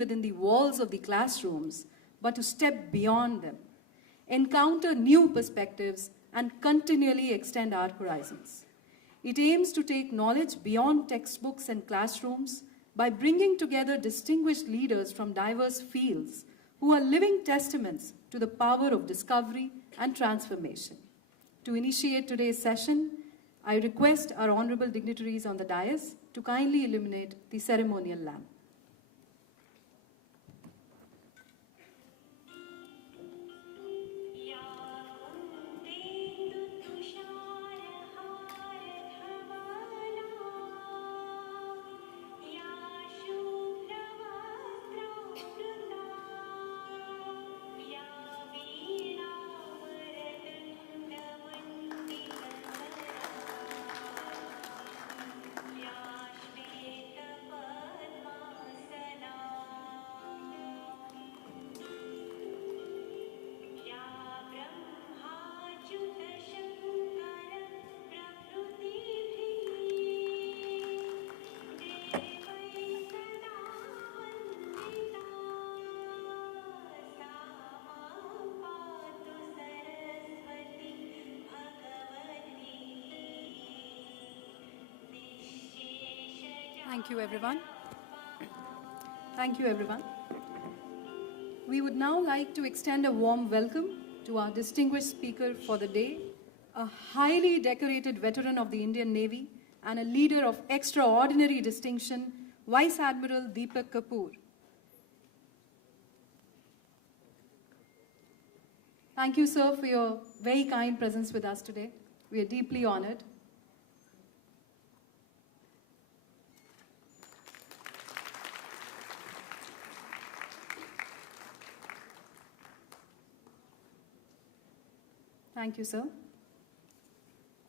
within the walls of the classrooms, but to step beyond them, encounter new perspectives, and continually extend our horizons. It aims to take knowledge beyond textbooks and classrooms by bringing together distinguished leaders from diverse fields who are living testaments to the power of discovery and transformation. To initiate today's session, I request our honorable dignitaries on the dais to kindly illuminate the ceremonial lamp. Thank you, everyone. Thank you, everyone. We would now like to extend a warm welcome to our distinguished speaker for the day, a highly decorated veteran of the Indian Navy and a leader of extraordinary distinction, Vice Admiral Deepak Kapoor. Thank you, sir, for your very kind presence with us today. We are deeply honored. Thank you, sir.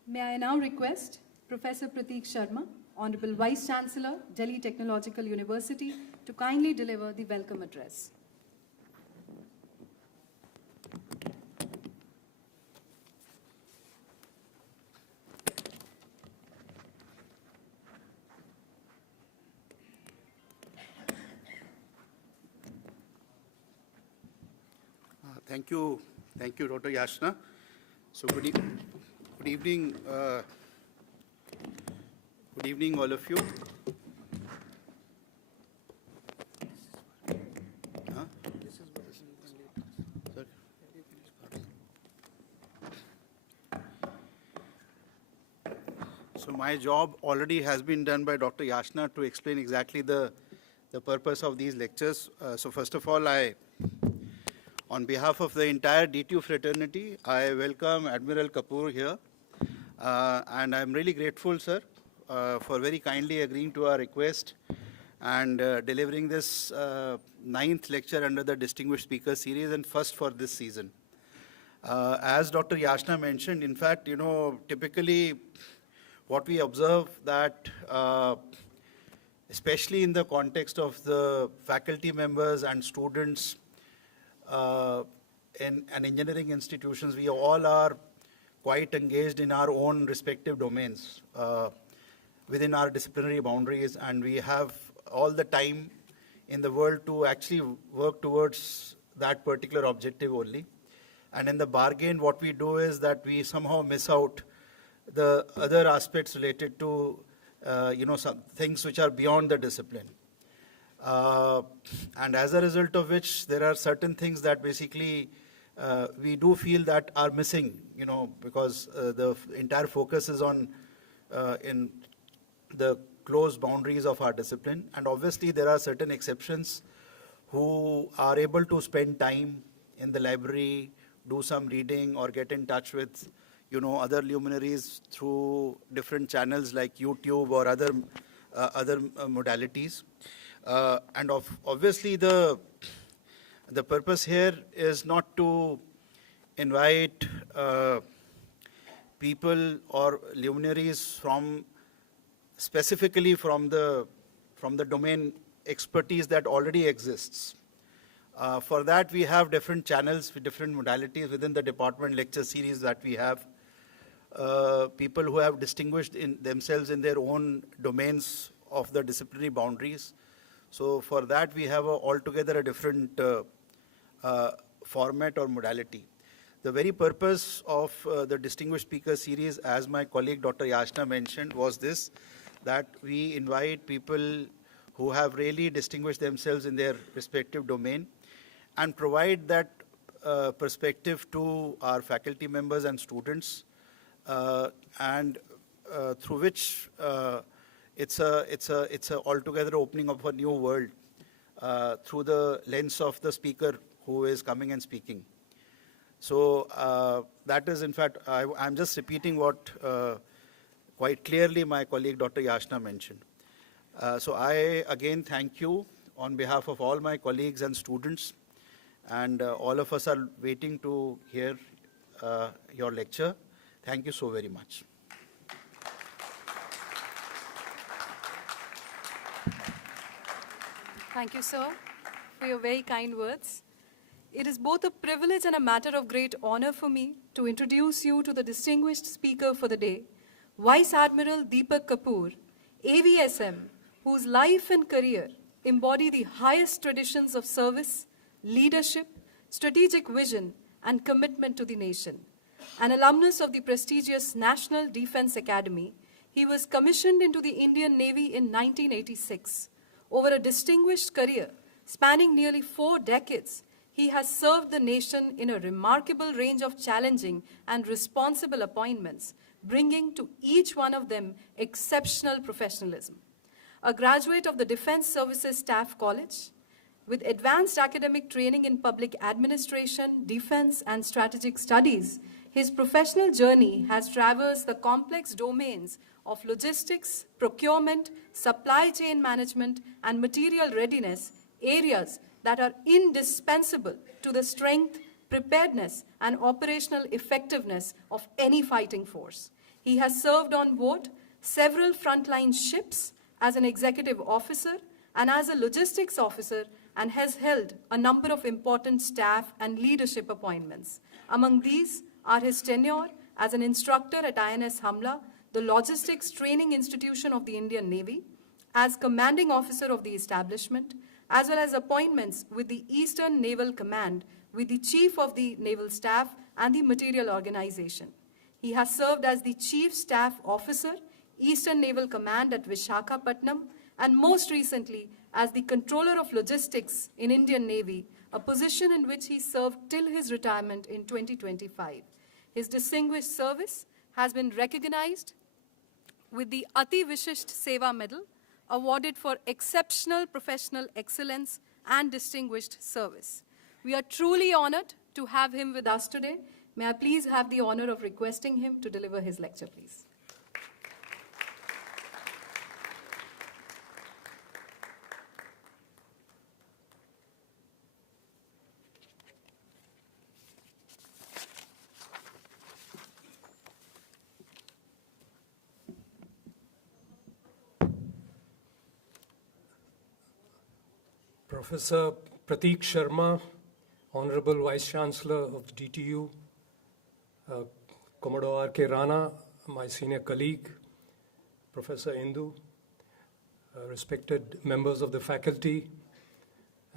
May I now request Professor Prateek Sharma, Honorable Vice Chancellor, Delhi Technological University, to kindly deliver the welcome address. Thank you, Dr. Yashna. So good evening, all of you. So my job already has been done by Dr. Yashna to explain exactly the purpose of these lectures. So first of all, on behalf of the entire D2 fraternity, I welcome Admiral Kapoor here. And I'm really grateful, sir, for very kindly agreeing to our request and delivering this 9th lecture under the Distinguished Speaker Series and first for this season. As Dr. Yashna mentioned, in fact, typically what we observe that, especially in the context of the faculty members and students in engineering institutions, we all are quite engaged in our own respective domains within our disciplinary boundaries, and we have all the time in the world to actually work towards that particular objective only. And in the bargain, what we do is that we somehow miss out the other aspects related to some things which are beyond the discipline. And as a result of which, there are certain things that basically we do feel that are missing, because the entire focus is on in the close boundaries of our discipline. And obviously, there are certain exceptions who are able to spend time in the library, do some reading, or get in touch with, other luminaries through different channels like YouTube or other modalities. And obviously, the purpose here is not to invite people or luminaries specifically from the domain expertise that already exists. For that, we have different channels with different modalities within the department lecture series that we have. People who have distinguished themselves in their own domains of the disciplinary boundaries. So for that, we have altogether a different format or modality. The very purpose of the Distinguished Speaker Series, as my colleague Dr. Yashna mentioned, was this, that we invite people who have really distinguished themselves in their respective domain and provide that perspective to our faculty members and students, and through which it's a altogether opening of a new world through the lens of the speaker who is coming and speaking. So that is, in fact, I'm just repeating what quite clearly my colleague Dr. Yashna mentioned. So I again thank you on behalf of all my colleagues and students, and all of us are waiting to hear your lecture. Thank you so very much. Thank you, sir, for your very kind words. It is both a privilege and a matter of great honor for me to introduce you to the distinguished speaker for the day, Vice Admiral Deepak Kapoor, AVSM, whose life and career embody the highest traditions of service, leadership, strategic vision, and commitment to the nation. An alumnus of the prestigious National Defense Academy, he was commissioned into the Indian Navy in 1986. Over a distinguished career spanning nearly 4 decades, he has served the nation in a remarkable range of challenging and responsible appointments, bringing to each one of them exceptional professionalism. A graduate of the Defense Services Staff College, with advanced academic training in public administration, defense, and strategic studies, his professional journey has traversed the complex domains of logistics, procurement, supply chain management, and material readiness, areas that are indispensable to the strength, preparedness, and operational effectiveness of any fighting force. He has served on board several frontline ships as an executive officer and as a logistics officer, and has held a number of important staff and leadership appointments. Among these are his tenure as an instructor at INS Hamla, the Logistics Training Institution of the Indian Navy, as commanding officer of the establishment, as well as appointments with the Eastern Naval Command, with the Chief of the Naval Staff and the Material Organization. He has served as the Chief Staff Officer, Eastern Naval Command at Visakhapatnam, and most recently as the Controller of Logistics in Indian Navy, a position in which he served till his retirement in 2025. His distinguished service has been recognized with the Vishisht Seva Medal, awarded for exceptional professional excellence and distinguished service. We are truly honored to have him with us today. May I please have the honor of requesting him to deliver his lecture, please. Professor Prateek Sharma, Honorable Vice Chancellor of the DTU, Commodore R.K. Rana, my senior colleague, Professor Indu, respected members of the faculty,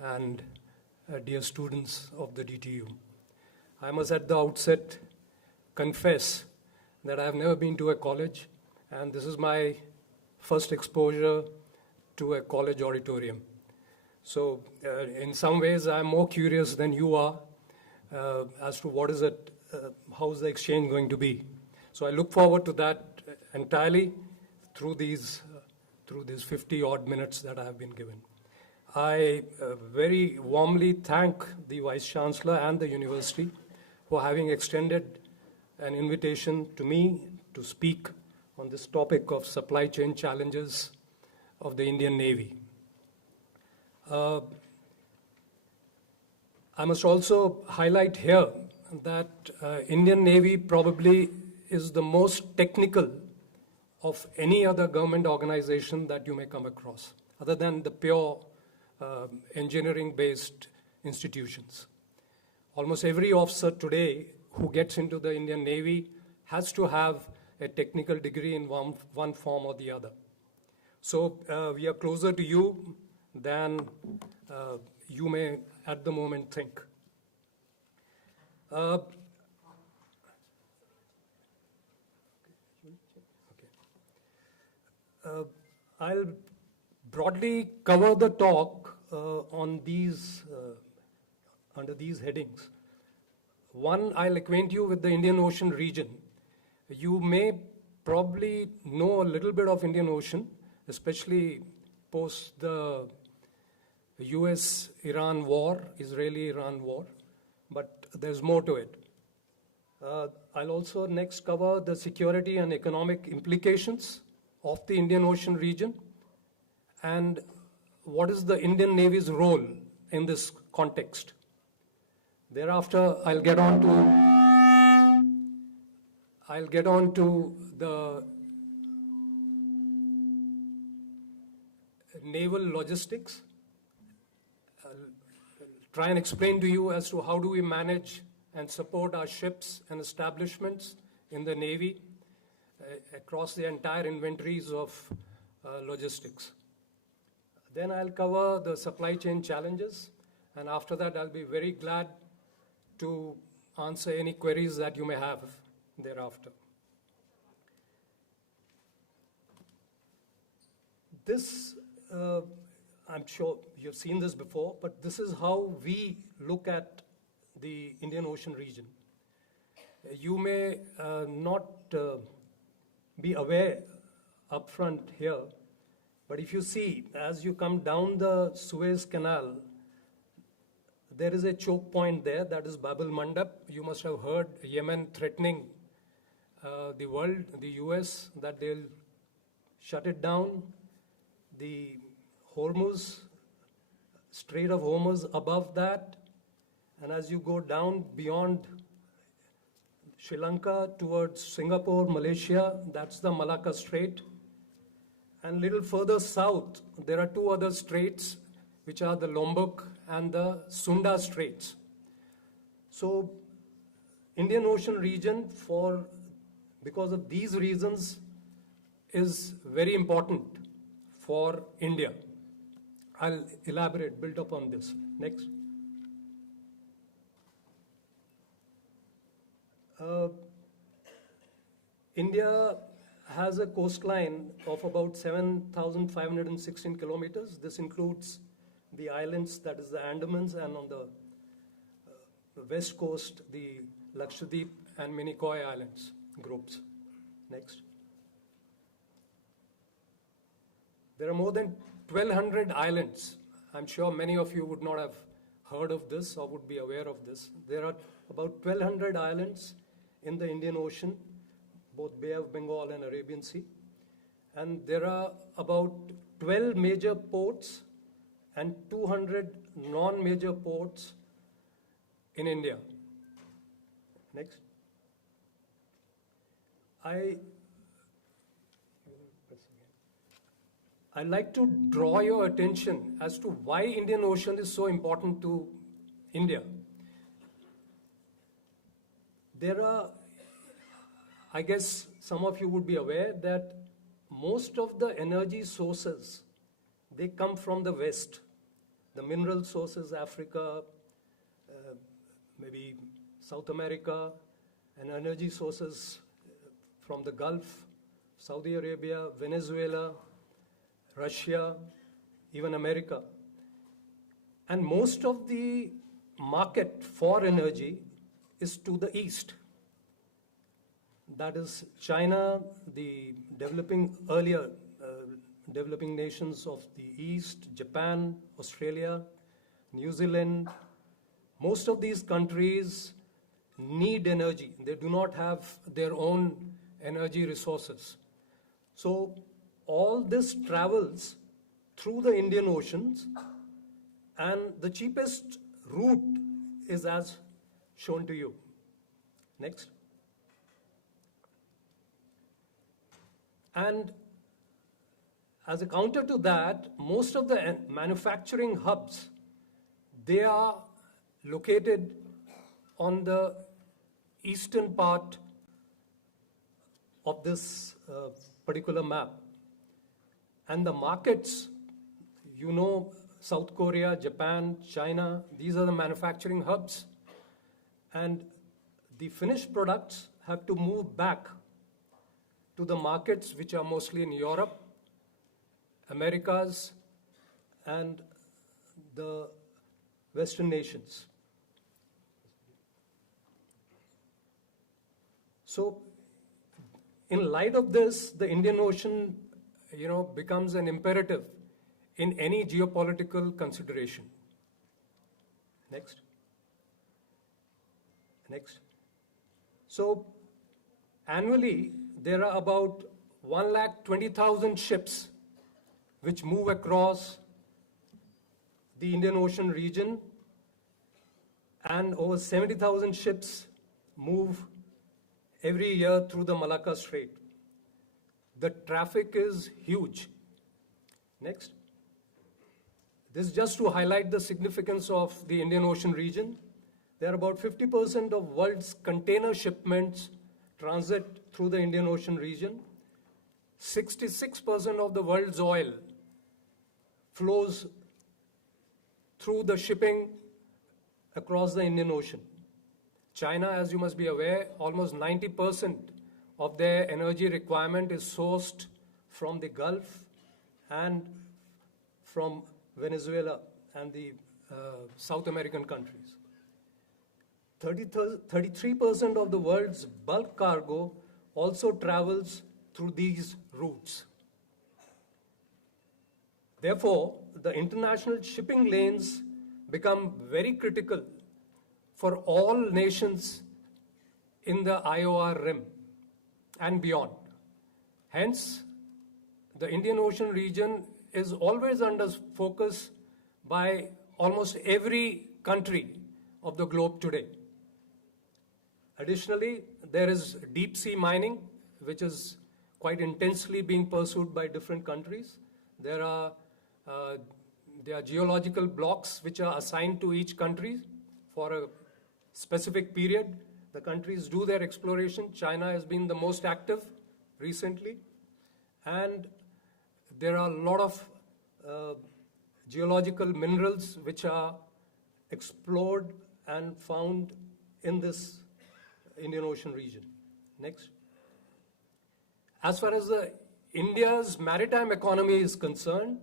and dear students of the DTU. I must at the outset confess that I have never been to a college, and this is my first exposure to a college auditorium. So in some ways, I'm more curious than you are as to what is it, how is the exchange going to be. So I look forward to that entirely through these 50-odd minutes that I have been given. I very warmly thank the Vice Chancellor and the university for having extended an invitation to me to speak on this topic of supply chain challenges of the Indian Navy. I must also highlight here that Indian Navy probably is the most technical of any other government organization that you may come across, other than the pure engineering-based institutions. Almost every officer today who gets into the Indian Navy has to have a technical degree in one form or the other. So we are closer to you than you may at the moment think. I'll broadly cover the talk on these, under these headings. One, I'll acquaint you with the Indian Ocean region. You may probably know a little bit of Indian Ocean, especially post the US-Iran war, Israeli-Iran war, but there's more to it. I'll also next cover the security and economic implications of the Indian Ocean region and what is the Indian Navy's role in this context. Thereafter, I'll get on to the naval logistics. I'll try and explain to you as to how do we manage and support our ships and establishments in the Navy across the entire inventories of logistics. Then I'll cover the supply chain challenges, and after that I'll be very glad to answer any queries that you may have thereafter. This, I'm sure you've seen this before, but this is how we look at the Indian Ocean region. You may not be aware upfront here, but if you see, as you come down the Suez Canal, there is a choke point there, that is Bab el-Mandab. You must have heard Yemen threatening the world, the US, that they'll shut it down. The Hormuz, Strait of Hormuz above that, and as you go down beyond Sri Lanka towards Singapore, Malaysia, that's the Malacca Strait. And a little further south, there are two other straits, which are the Lombok and the Sunda Straits. So, Indian Ocean region, because of these reasons, is very important for India. I'll elaborate, build upon this. Next. India has a coastline of about 7,516 kilometers. This includes the islands, that is the Andamans, and on the west coast, the Lakshadweep and Minicoy Islands groups. Next. There are more than 1,200 islands. I'm sure many of you would not have heard of this or would be aware of this. There are about 1,200 islands in the Indian Ocean, both Bay of Bengal and Arabian Sea. And there are about 12 major ports and 200 non-major ports in India. Next. I'd like to draw your attention as to why Indian Ocean is so important to India. There are, I guess some of you would be aware that most of the energy sources, they come from the West. The mineral sources, Africa, maybe South America, and energy sources from the Gulf, Saudi Arabia, Venezuela, Russia, even America. And most of the market for energy is to the east. That is China, the developing nations of the east, Japan, Australia, New Zealand. Most of these countries need energy. They do not have their own energy resources. So all this travels through the Indian Oceans, and the cheapest route is as shown to you. Next. And as a counter to that, most of the manufacturing hubs, they are located on the eastern part of this particular map. And the markets, you know South Korea, Japan, China, these are the manufacturing hubs. And the finished products have to move back to the markets which are mostly in Europe, Americas, and the Western nations. So, in light of this, the Indian Ocean, becomes an imperative in any geopolitical consideration. Next. Next. So, annually, there are about 120,000 ships which move across the Indian Ocean region, and over 70,000 ships move every year through the Malacca Strait. The traffic is huge. Next. This is just to highlight the significance of the Indian Ocean region. There are about 50% of world's container shipments transit through the Indian Ocean region. 66% of the world's oil flows through the shipping across the Indian Ocean. China, as you must be aware, almost 90% of their energy requirement is sourced from the Gulf and from Venezuela and the South American countries. 33% of the world's bulk cargo also travels through these routes. Therefore, the international shipping lanes become very critical for all nations in the IOR rim and beyond. Hence, the Indian Ocean region is always under focus by almost every country of the globe today. Additionally, there is deep sea mining, which is quite intensely being pursued by different countries. There are geological blocks which are assigned to each country for a specific period. The countries do their exploration. China has been the most active recently. And there are a lot of geological minerals which are explored and found in this Indian Ocean region. Next. As far as India's maritime economy is concerned,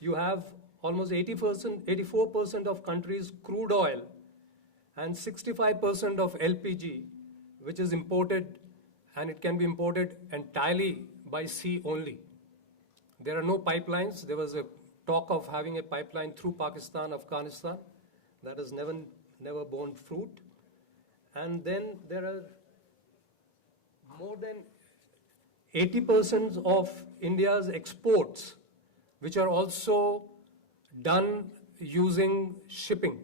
you have almost 84% of countries' crude oil and 65% of LPG, which is imported, and it can be imported entirely by sea only. There are no pipelines. There was a talk of having a pipeline through Pakistan, Afghanistan. That has never borne fruit. And then there are more than 80% of India's exports, which are also done using shipping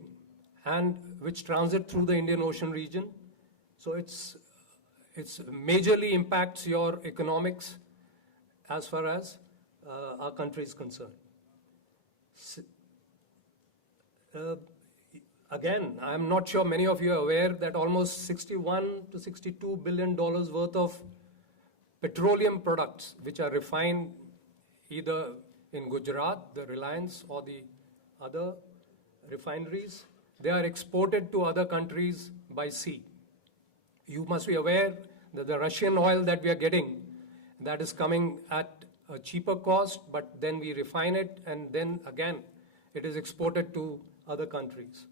and which transit through the Indian Ocean region. So it's majorly impacts your economics as far as our country is concerned. Again, I'm not sure many of you are aware that almost $61 to $62 billion worth of petroleum products which are refined either in Gujarat, the Reliance, or the other refineries, they are exported to other countries by sea. You must be aware that the Russian oil that we are getting, that is coming at a cheaper cost, but then we refine it and then again it is exported to other countries.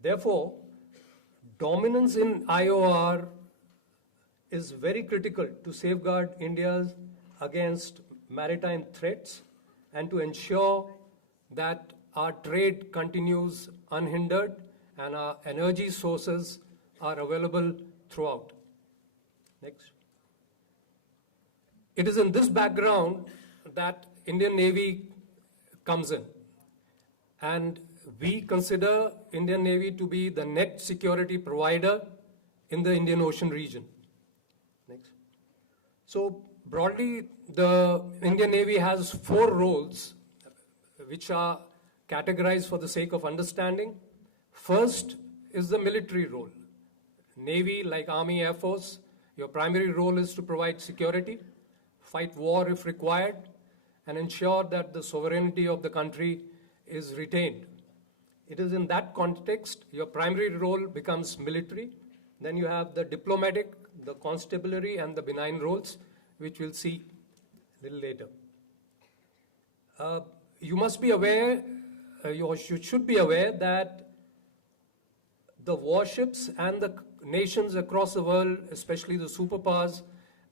Therefore, dominance in IOR is very critical to safeguard India against maritime threats and to ensure that our trade continues unhindered and our energy sources are available throughout. Next. It is in this background that Indian Navy comes in, and we consider Indian Navy to be the net security provider in the Indian Ocean region. Next. So broadly, the Indian Navy has 4 roles which are categorized for the sake of understanding. First is the military role. Navy, like Army, Air Force, your primary role is to provide security, fight war if required, and ensure that the sovereignty of the country is retained. It is in that context your primary role becomes military. Then you have the diplomatic, the constabulary, and the benign roles, which we'll see a little later. You must be aware, you should be aware that the warships and the nations across the world, especially the superpowers,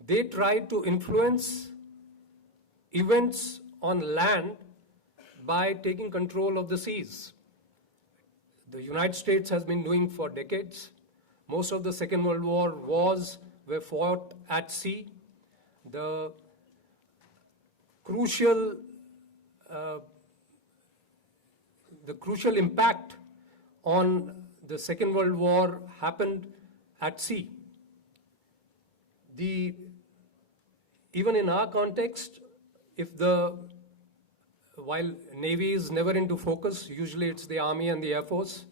they try to influence events on land by taking control of the seas. The United States has been doing for decades. Most of the Second World War wars were fought at sea. The crucial impact on the Second World War happened at sea. Even in our context, while Navy is never into focus, usually it's the Army and the Air Force,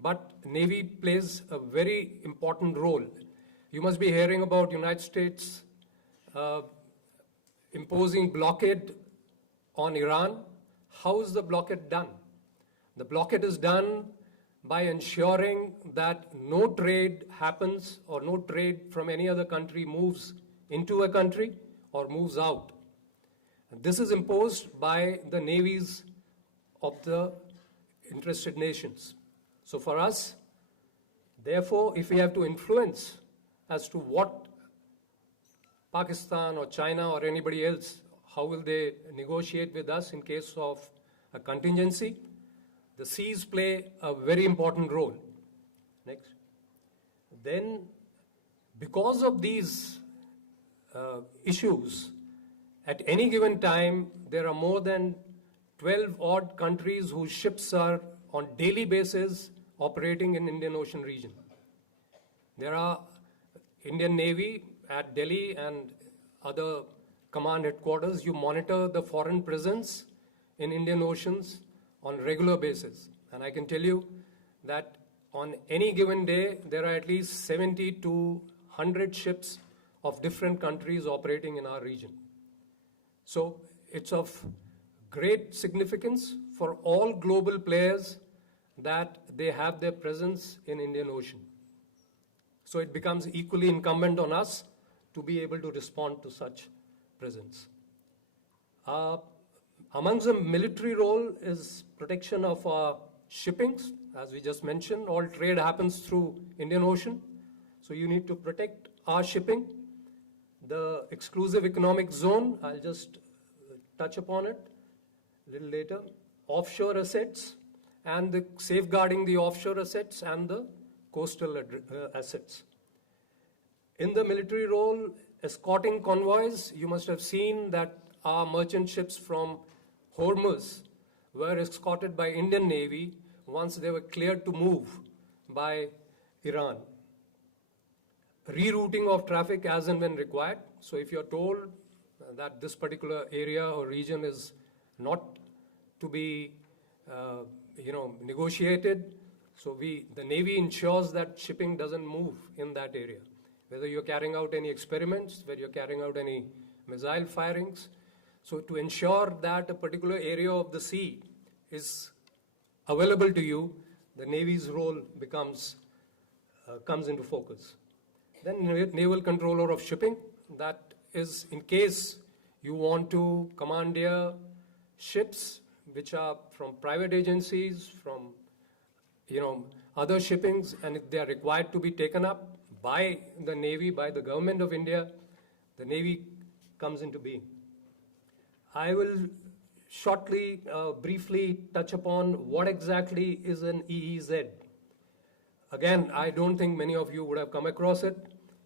but Navy plays a very important role. You must be hearing about United States imposing blockade on Iran. How is the blockade done? The blockade is done by ensuring that no trade happens or no trade from any other country moves into a country or moves out. And this is imposed by the navies of the interested nations. So for us, therefore, if we have to influence as to what Pakistan or China or anybody else, how will they negotiate with us in case of a contingency, the seas play a very important role. Next. Then, because of these issues, at any given time, there are more than 12 odd countries whose ships are on daily basis operating in Indian Ocean region. There are Indian Navy at Delhi and other command headquarters. You monitor the foreign presence in Indian Oceans on regular basis. And I can tell you that on any given day, there are at least 70 to 100 ships of different countries operating in our region. So it's of great significance for all global players that they have their presence in Indian Ocean. So it becomes equally incumbent on us to be able to respond to such presence. Amongst the military role is protection of our shippings. As we just mentioned, all trade happens through Indian Ocean. So you need to protect our shipping. The exclusive economic zone, I'll just touch upon it a little later. Offshore assets and the safeguarding the offshore assets and the coastal assets. In the military role, escorting convoys, you must have seen that our merchant ships from Hormuz were escorted by Indian Navy once they were cleared to move by Iran. Rerouting of traffic as and when required. So if you're told that this particular area or region is not to be negotiated, so the Navy ensures that shipping doesn't move in that area. Whether you're carrying out any experiments, whether you're carrying out any missile firings. So to ensure that a particular area of the sea is available to you, the Navy's role comes into focus. Then naval controller of shipping, that is in case you want to commandeer ships which are from private agencies, from other shippings, and if they are required to be taken up by the Navy, by the government of India, the Navy comes into being. I will shortly, briefly touch upon what exactly is an EEZ. Again, I don't think many of you would have come across it.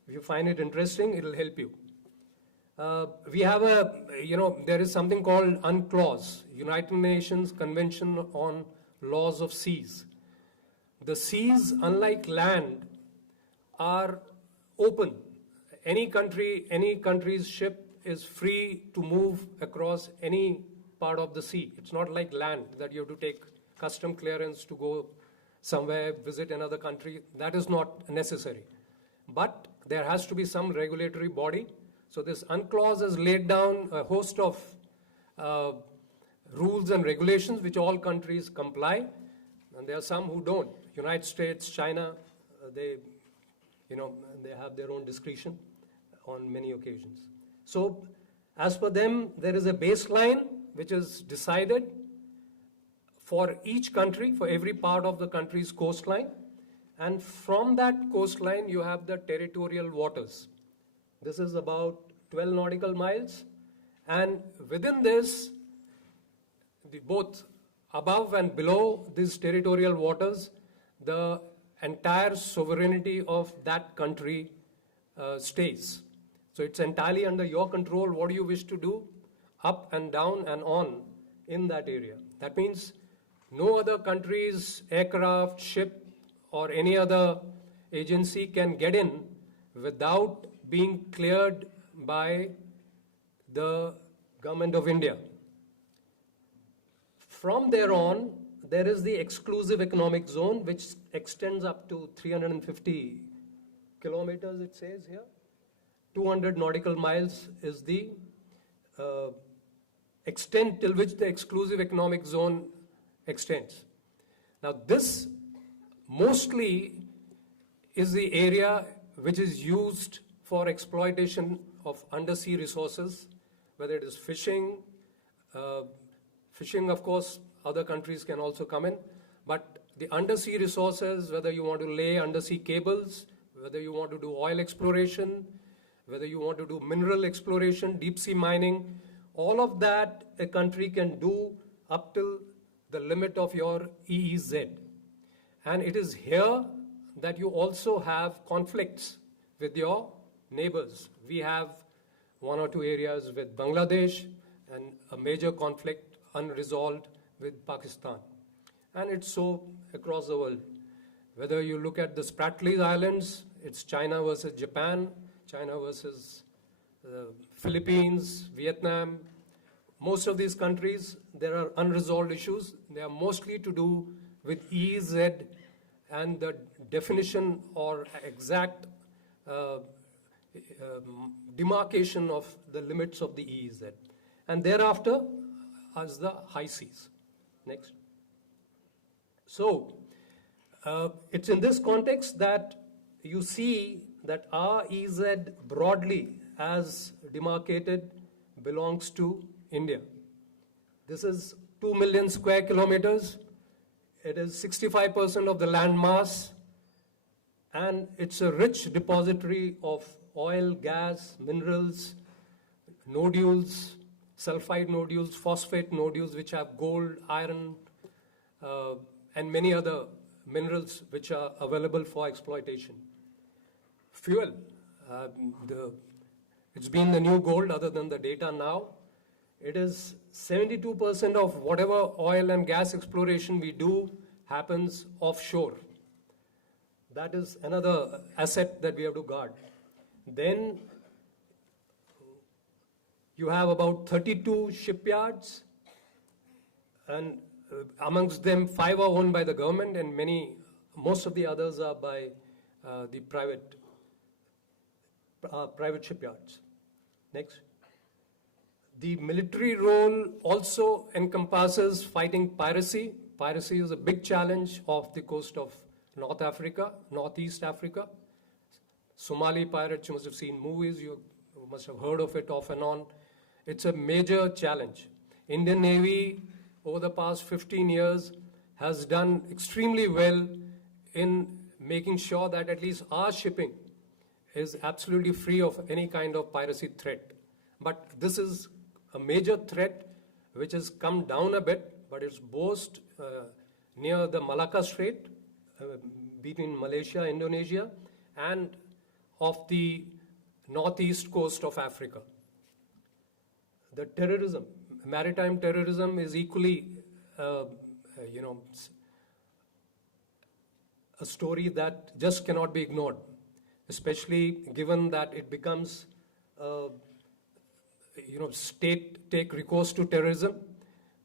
If you find it interesting, it will help you. We have there is something called UNCLOS, United Nations Convention on Laws of Seas. The seas, unlike land, are open. Any country's ship is free to move across any part of the sea. It's not like land that you have to take custom clearance to go somewhere, visit another country. That is not necessary. But there has to be some regulatory body. So this UNCLOS has laid down a host of rules and regulations which all countries comply, and there are some who don't. United States, China, they have their own discretion on many occasions. So, as per them, there is a baseline which is decided for each country, for every part of the country's coastline, and from that coastline you have the territorial waters. This is about 12 nautical miles, and within this, both above and below these territorial waters, the entire sovereignty of that country stays. So it's entirely under your control. What do you wish to do up and down and on in that area? That means no other country's aircraft, ship, or any other agency can get in without being cleared by the government of India. From there on, there is the exclusive economic zone, which extends up to 350 kilometers, it says here. 200 nautical miles is the extent till which the exclusive economic zone extends. Now, this mostly is the area which is used for exploitation of undersea resources, whether it is fishing. Fishing, of course, other countries can also come in, but the undersea resources, whether you want to lay undersea cables, whether you want to do oil exploration, whether you want to do mineral exploration, deep sea mining, all of that a country can do up till the limit of your EEZ. And it is here that you also have conflicts with your neighbors. We have one or two areas with Bangladesh and a major conflict unresolved with Pakistan. And it's so across the world. Whether you look at the Spratly Islands, it's China versus Japan, China versus Philippines, Vietnam. Most of these countries, there are unresolved issues. They are mostly to do with EEZ and the definition or exact demarcation of the limits of the EEZ. And thereafter, as the high seas. Next. So, it's in this context that you see that our EEZ broadly as demarcated belongs to India. This is 2 million square kilometers. It is 65% of the land mass, and it's a rich depository of oil, gas, minerals, nodules, sulfide nodules, phosphate nodules, which have gold, iron, and many other minerals which are available for exploitation. Fuel, it's been the new gold other than the data now. It is 72% of whatever oil and gas exploration we do happens offshore. That is another asset that we have to guard. Then you have about 32 shipyards, and amongst them 5 are owned by the government, and most of the others are by the private shipyards. Next. The military role also encompasses fighting piracy. Piracy is a big challenge off the coast of North Africa, Northeast Africa. Somali pirates, you must have seen movies, you must have heard of it off and on. It's a major challenge. Indian Navy, over the past 15 years, has done extremely well in making sure that at least our shipping is absolutely free of any kind of piracy threat. But this is a major threat which has come down a bit, but it's both near the Malacca Strait, between Malaysia, Indonesia, and off the northeast coast of Africa. The terrorism, maritime terrorism, is equally, a story that just cannot be ignored, especially given that it becomes, state take recourse to terrorism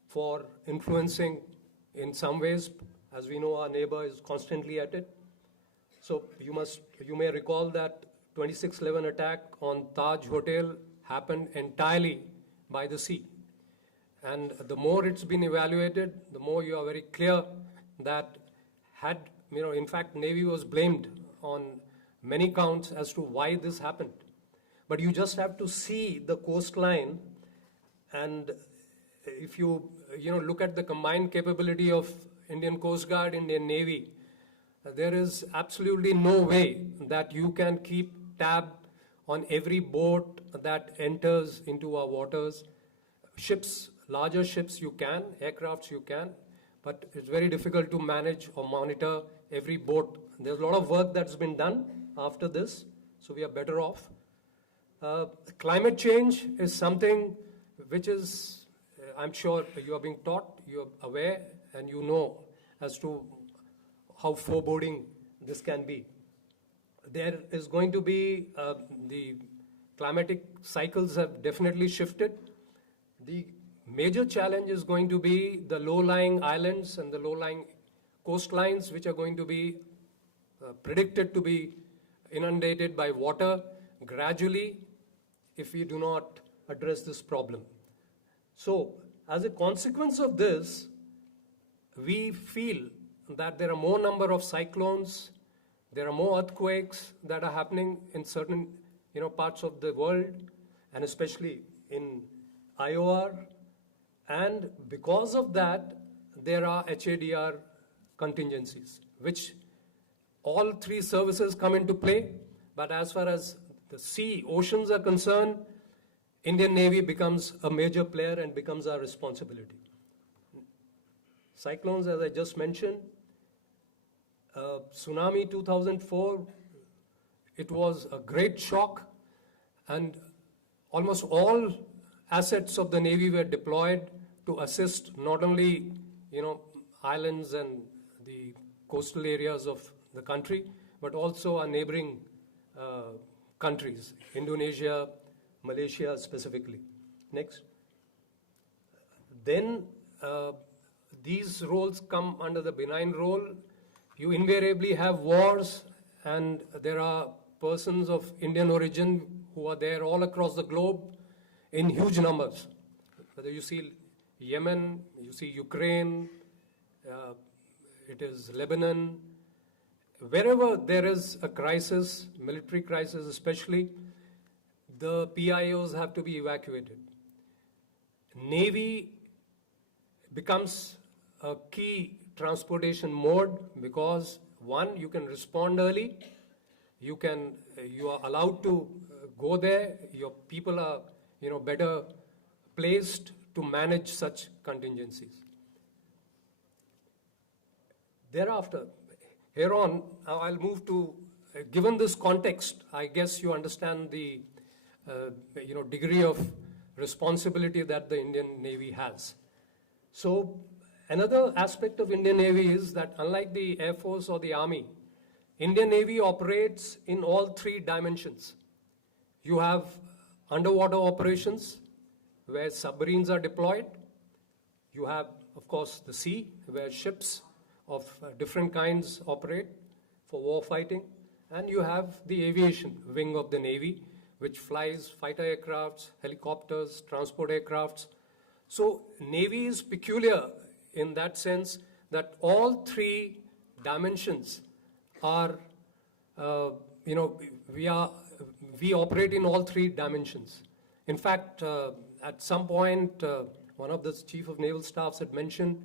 for influencing in some ways. As we know, our neighbor is constantly at it. So you may recall that 26/11 attack on Taj Hotel happened entirely by the sea. And the more it's been evaluated, the more you are very clear that in fact, Navy was blamed on many counts as to why this happened. But you just have to see the coastline, and if you look at the combined capability of Indian Coast Guard, Indian Navy, there is absolutely no way that you can keep tab on every boat that enters into our waters. Ships, larger ships you can, aircrafts you can, but it's very difficult to manage or monitor every boat. There's a lot of work that's been done after this, so we are better off. Climate change is something which is, I'm sure you are being taught, you are aware, and you know as to how foreboding this can be. There is going to be, the climatic cycles have definitely shifted. The major challenge is going to be the low-lying islands and the low-lying coastlines, which are going to be predicted to be inundated by water gradually if we do not address this problem. So, as a consequence of this, we feel that there are more number of cyclones, there are more earthquakes that are happening in certain parts of the world, and especially in IOR. And because of that, there are HADR contingencies, which all three services come into play. But as far as the oceans are concerned, Indian Navy becomes a major player and becomes our responsibility. Cyclones, as I just mentioned, tsunami 2004, it was a great shock, and almost all assets of the Navy were deployed to assist not only islands and the coastal areas of the country, but also our neighboring countries, Indonesia, Malaysia specifically. Next. Then these roles come under the benign role. You invariably have wars, and there are persons of Indian origin who are there all across the globe in huge numbers. Whether you see Yemen, you see Ukraine, it is Lebanon. Wherever there is a crisis, military crisis especially, the PIOs have to be evacuated. Navy becomes a key transportation mode because, one, you can respond early, you are allowed to go there, your people are better placed to manage such contingencies. Thereafter, here on, I'll move to, given this context, I guess you understand the degree of responsibility that the Indian Navy has. So another aspect of Indian Navy is that unlike the Air Force or the Army, Indian Navy operates in all three dimensions. You have underwater operations where submarines are deployed. You have, of course, the sea where ships of different kinds operate for war fighting. And you have the aviation wing of the Navy, which flies fighter aircrafts, helicopters, transport aircrafts. So Navy is peculiar in that sense that all three dimensions are, we operate in all three dimensions. In fact, at some point, one of the Chief of Naval Staffs had mentioned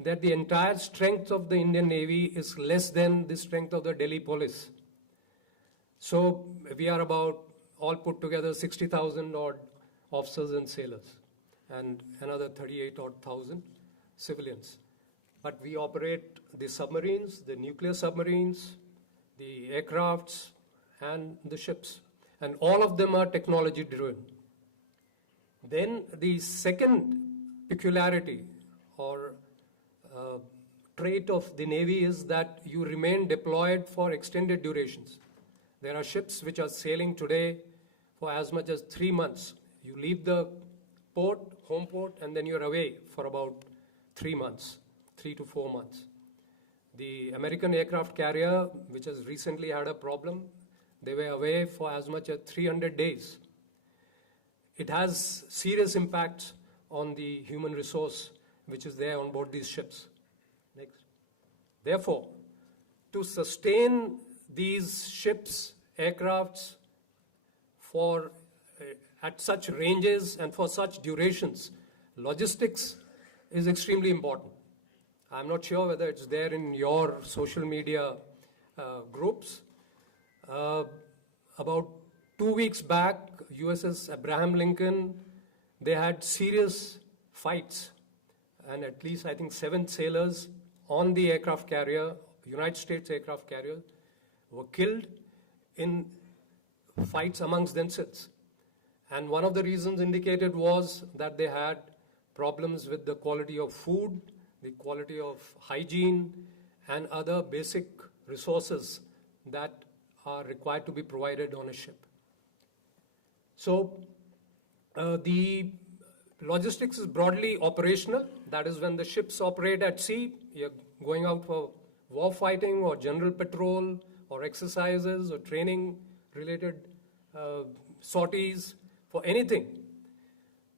that the entire strength of the Indian Navy is less than the strength of the Delhi Police. So we are about, all put together, 60,000 odd officers and sailors, and another 38 odd thousand civilians. But we operate the submarines, the nuclear submarines, the aircrafts, and the ships. And all of them are technology driven. Then the second peculiarity or trait of the Navy is that you remain deployed for extended durations. There are ships which are sailing today for as much as 3 months. You leave the port, home port, and then you're away for about 3 months, 3 to 4 months. The American aircraft carrier, which has recently had a problem, they were away for as much as 300 days. It has serious impacts on the human resource which is there on board these ships. Next. Therefore, to sustain these ships, aircrafts for at such ranges and for such durations, logistics is extremely important. I'm not sure whether it's there in your social media groups. About 2 weeks back, USS Abraham Lincoln, they had serious fights, and at least I think 7 sailors on the aircraft carrier, United States aircraft carrier, were killed in fights amongst themselves. And one of the reasons indicated was that they had problems with the quality of food, the quality of hygiene, and other basic resources that are required to be provided on a ship. So the logistics is broadly operational. That is when the ships operate at sea, you're going out for war fighting or general patrol or exercises or training related sorties, for anything.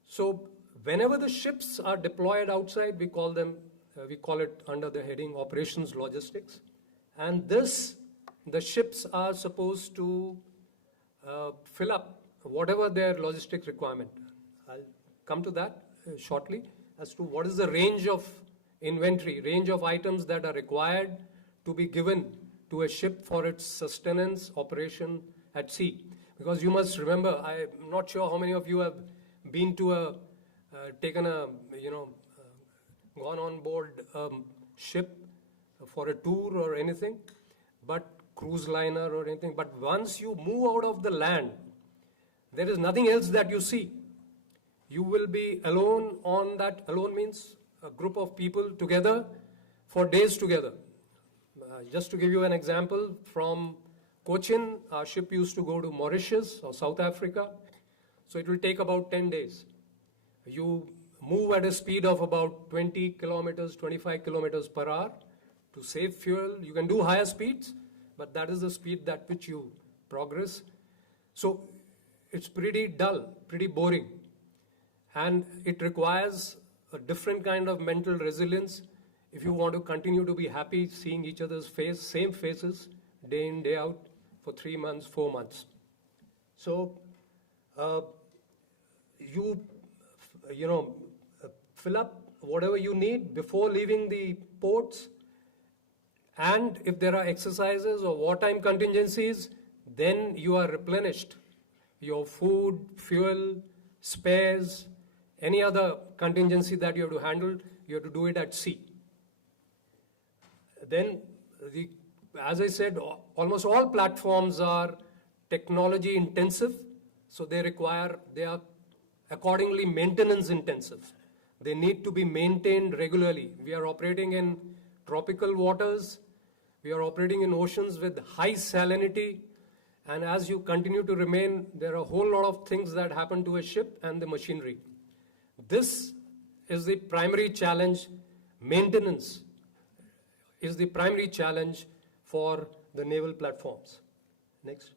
So whenever the ships are deployed outside, we call it under the heading operations logistics. And the ships are supposed to fill up whatever their logistic requirement. I'll come to that shortly as to what is the range of inventory, range of items that are required to be given to a ship for its sustenance operation at sea. Because you must remember, I'm not sure how many of you have been to gone on board a ship for a tour or anything, but cruise liner or anything. But once you move out of the land, there is nothing else that you see. You will be alone on that. Alone means a group of people together for days together. Just to give you an example, from Cochin, our ship used to go to Mauritius or South Africa. So it will take about 10 days. You move at a speed of about 20 kilometers, 25 kilometers per hour to save fuel. You can do higher speeds, but that is the speed at which you progress. So it's pretty dull, pretty boring. And it requires a different kind of mental resilience if you want to continue to be happy seeing each other's face, same faces, day in, day out, for 3 months, 4 months. So you fill up whatever you need before leaving the ports, and if there are exercises or wartime contingencies, then you are replenished. Your food, fuel, spares, any other contingency that you have to handle, you have to do it at sea. Then, as I said, almost all platforms are technology intensive, so they are accordingly maintenance intensive. They need to be maintained regularly. We are operating in tropical waters, we are operating in oceans with high salinity, and as you continue to remain, there are a whole lot of things that happen to a ship and the machinery. This is the primary challenge. Maintenance is the primary challenge for the naval platforms. Next.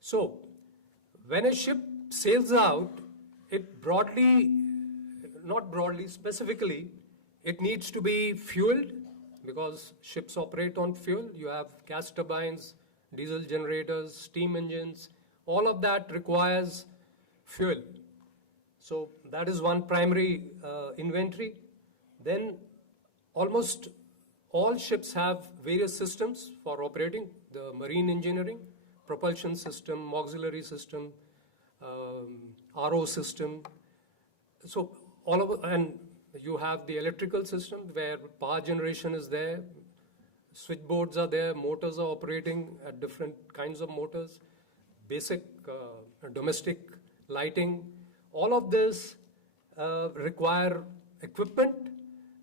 So, when a ship sails out, specifically, it needs to be fueled, because ships operate on fuel. You have gas turbines, diesel generators, steam engines. All of that requires fuel. So that is one primary inventory. Then almost all ships have various systems for operating: the marine engineering, propulsion system, auxiliary system, RO system. So and you have the electrical system where power generation is there, switchboards are there, motors are operating at different kinds of motors, basic domestic lighting. All of this require equipment.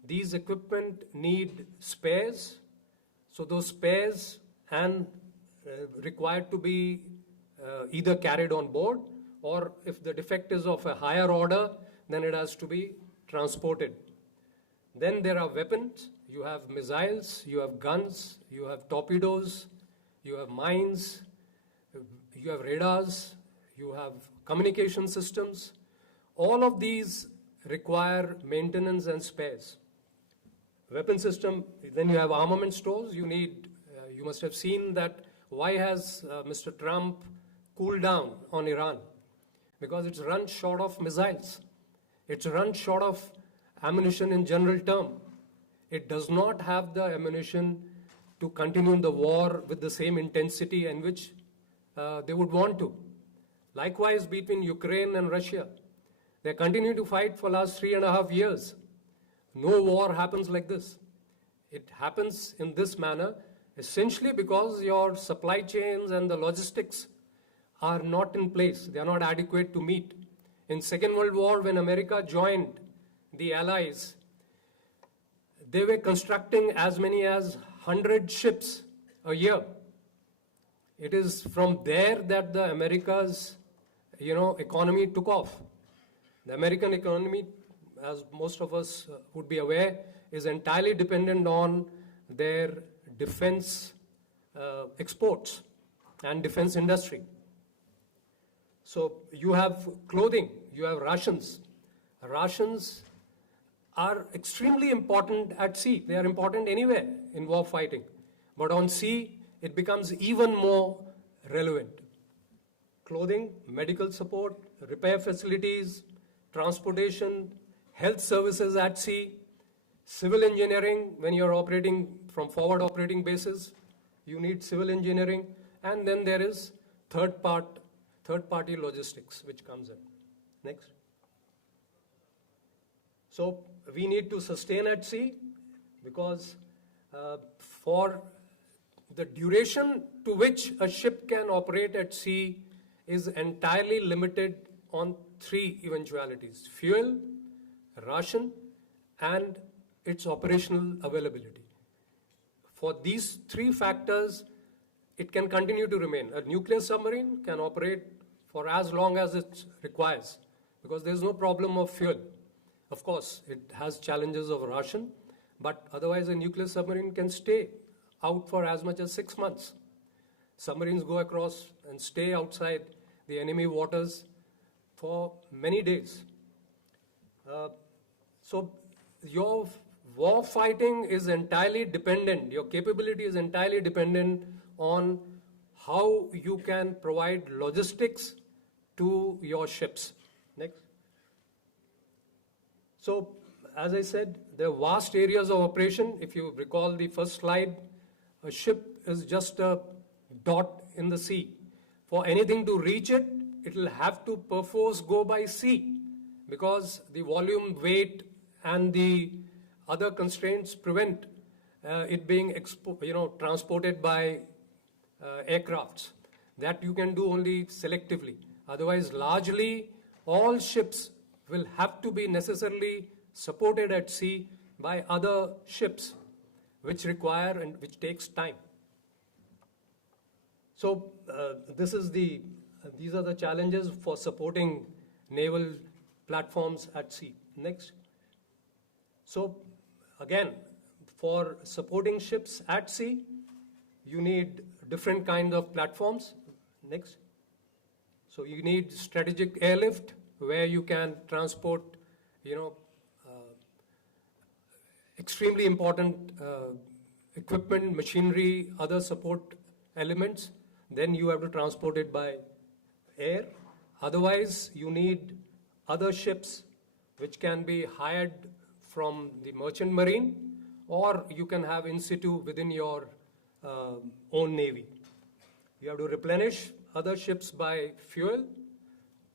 These equipment need spares. So those spares and required to be either carried on board, or if the defect is of a higher order, then it has to be transported. Then there are weapons. You have missiles, you have guns, you have torpedoes, you have mines, you have radars, you have communication systems. all of these require maintenance and spares. Weapon system, then you have armament stores. You must have seen that. Why has Mr. Trump cooled down on Iran? Because it's run short of missiles. It's run short of ammunition in general term. It does not have the ammunition to continue the war with the same intensity in which they would want to. Likewise, between Ukraine and Russia, they continue to fight for the last 3.5 years. No war happens like this. It happens in this manner essentially because your supply chains and the logistics are not in place. They are not adequate to meet. In Second World War, when America joined the Allies, they were constructing as many as 100 ships a year. It is from there that the America's economy took off. The American economy, as most of us would be aware, is entirely dependent on their defense exports and defense industry. So you have clothing, you have rations. Rations are extremely important at sea. They are important anywhere in war fighting. But on sea, it becomes even more relevant. Clothing, medical support, repair facilities, transportation, health services at sea, civil engineering, when you're operating from forward operating bases, you need civil engineering, and then there is third-party logistics, which comes in. Next. So we need to sustain at sea because for the duration to which a ship can operate at sea is entirely limited on 3 eventualities: fuel, ration, and its operational availability. For these 3 factors, it can continue to remain. A nuclear submarine can operate for as long as it requires because there's no problem of fuel. Of course, it has challenges of ration, but otherwise a nuclear submarine can stay out for as much as 6 months. Submarines go across and stay outside the enemy waters for many days. So your war fighting is entirely dependent, your capability is entirely dependent on how you can provide logistics to your ships. Next. So, as I said, there are vast areas of operation. If you recall the first slide, a ship is just a dot in the sea. For anything to reach it, it will have to perforce go by sea because the volume, weight, and the other constraints prevent it being transported by aircrafts. That you can do only selectively. Otherwise, largely, all ships will have to be necessarily supported at sea by other ships, which require and which takes time. So these are the challenges for supporting naval platforms at sea. Next. So again, for supporting ships at sea, you need different kinds of platforms. Next. So you need strategic airlift, where you can transport, extremely important equipment, machinery, other support elements. Then you have to transport it by air. Otherwise, you need other ships which can be hired from the merchant marine, or you can have in situ within your own navy. You have to replenish other ships by fuel,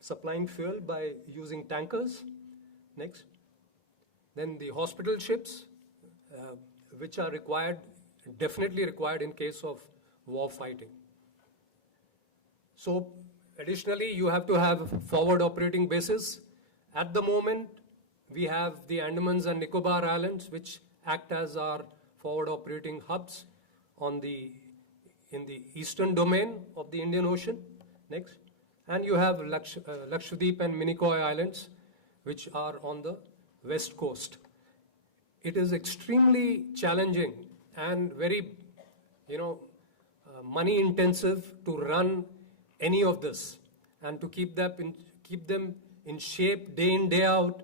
supplying fuel by using tankers. Next. Then the hospital ships, which are required, definitely required in case of war fighting. So additionally, you have to have forward operating bases. At the moment, we have the Andamans and Nicobar Islands, which act as our forward operating hubs in the eastern domain of the Indian Ocean. Next. And you have Lakshadweep and Minicoy Islands, which are on the west coast. It is extremely challenging and very, money intensive to run any of this and to keep them in shape day in, day out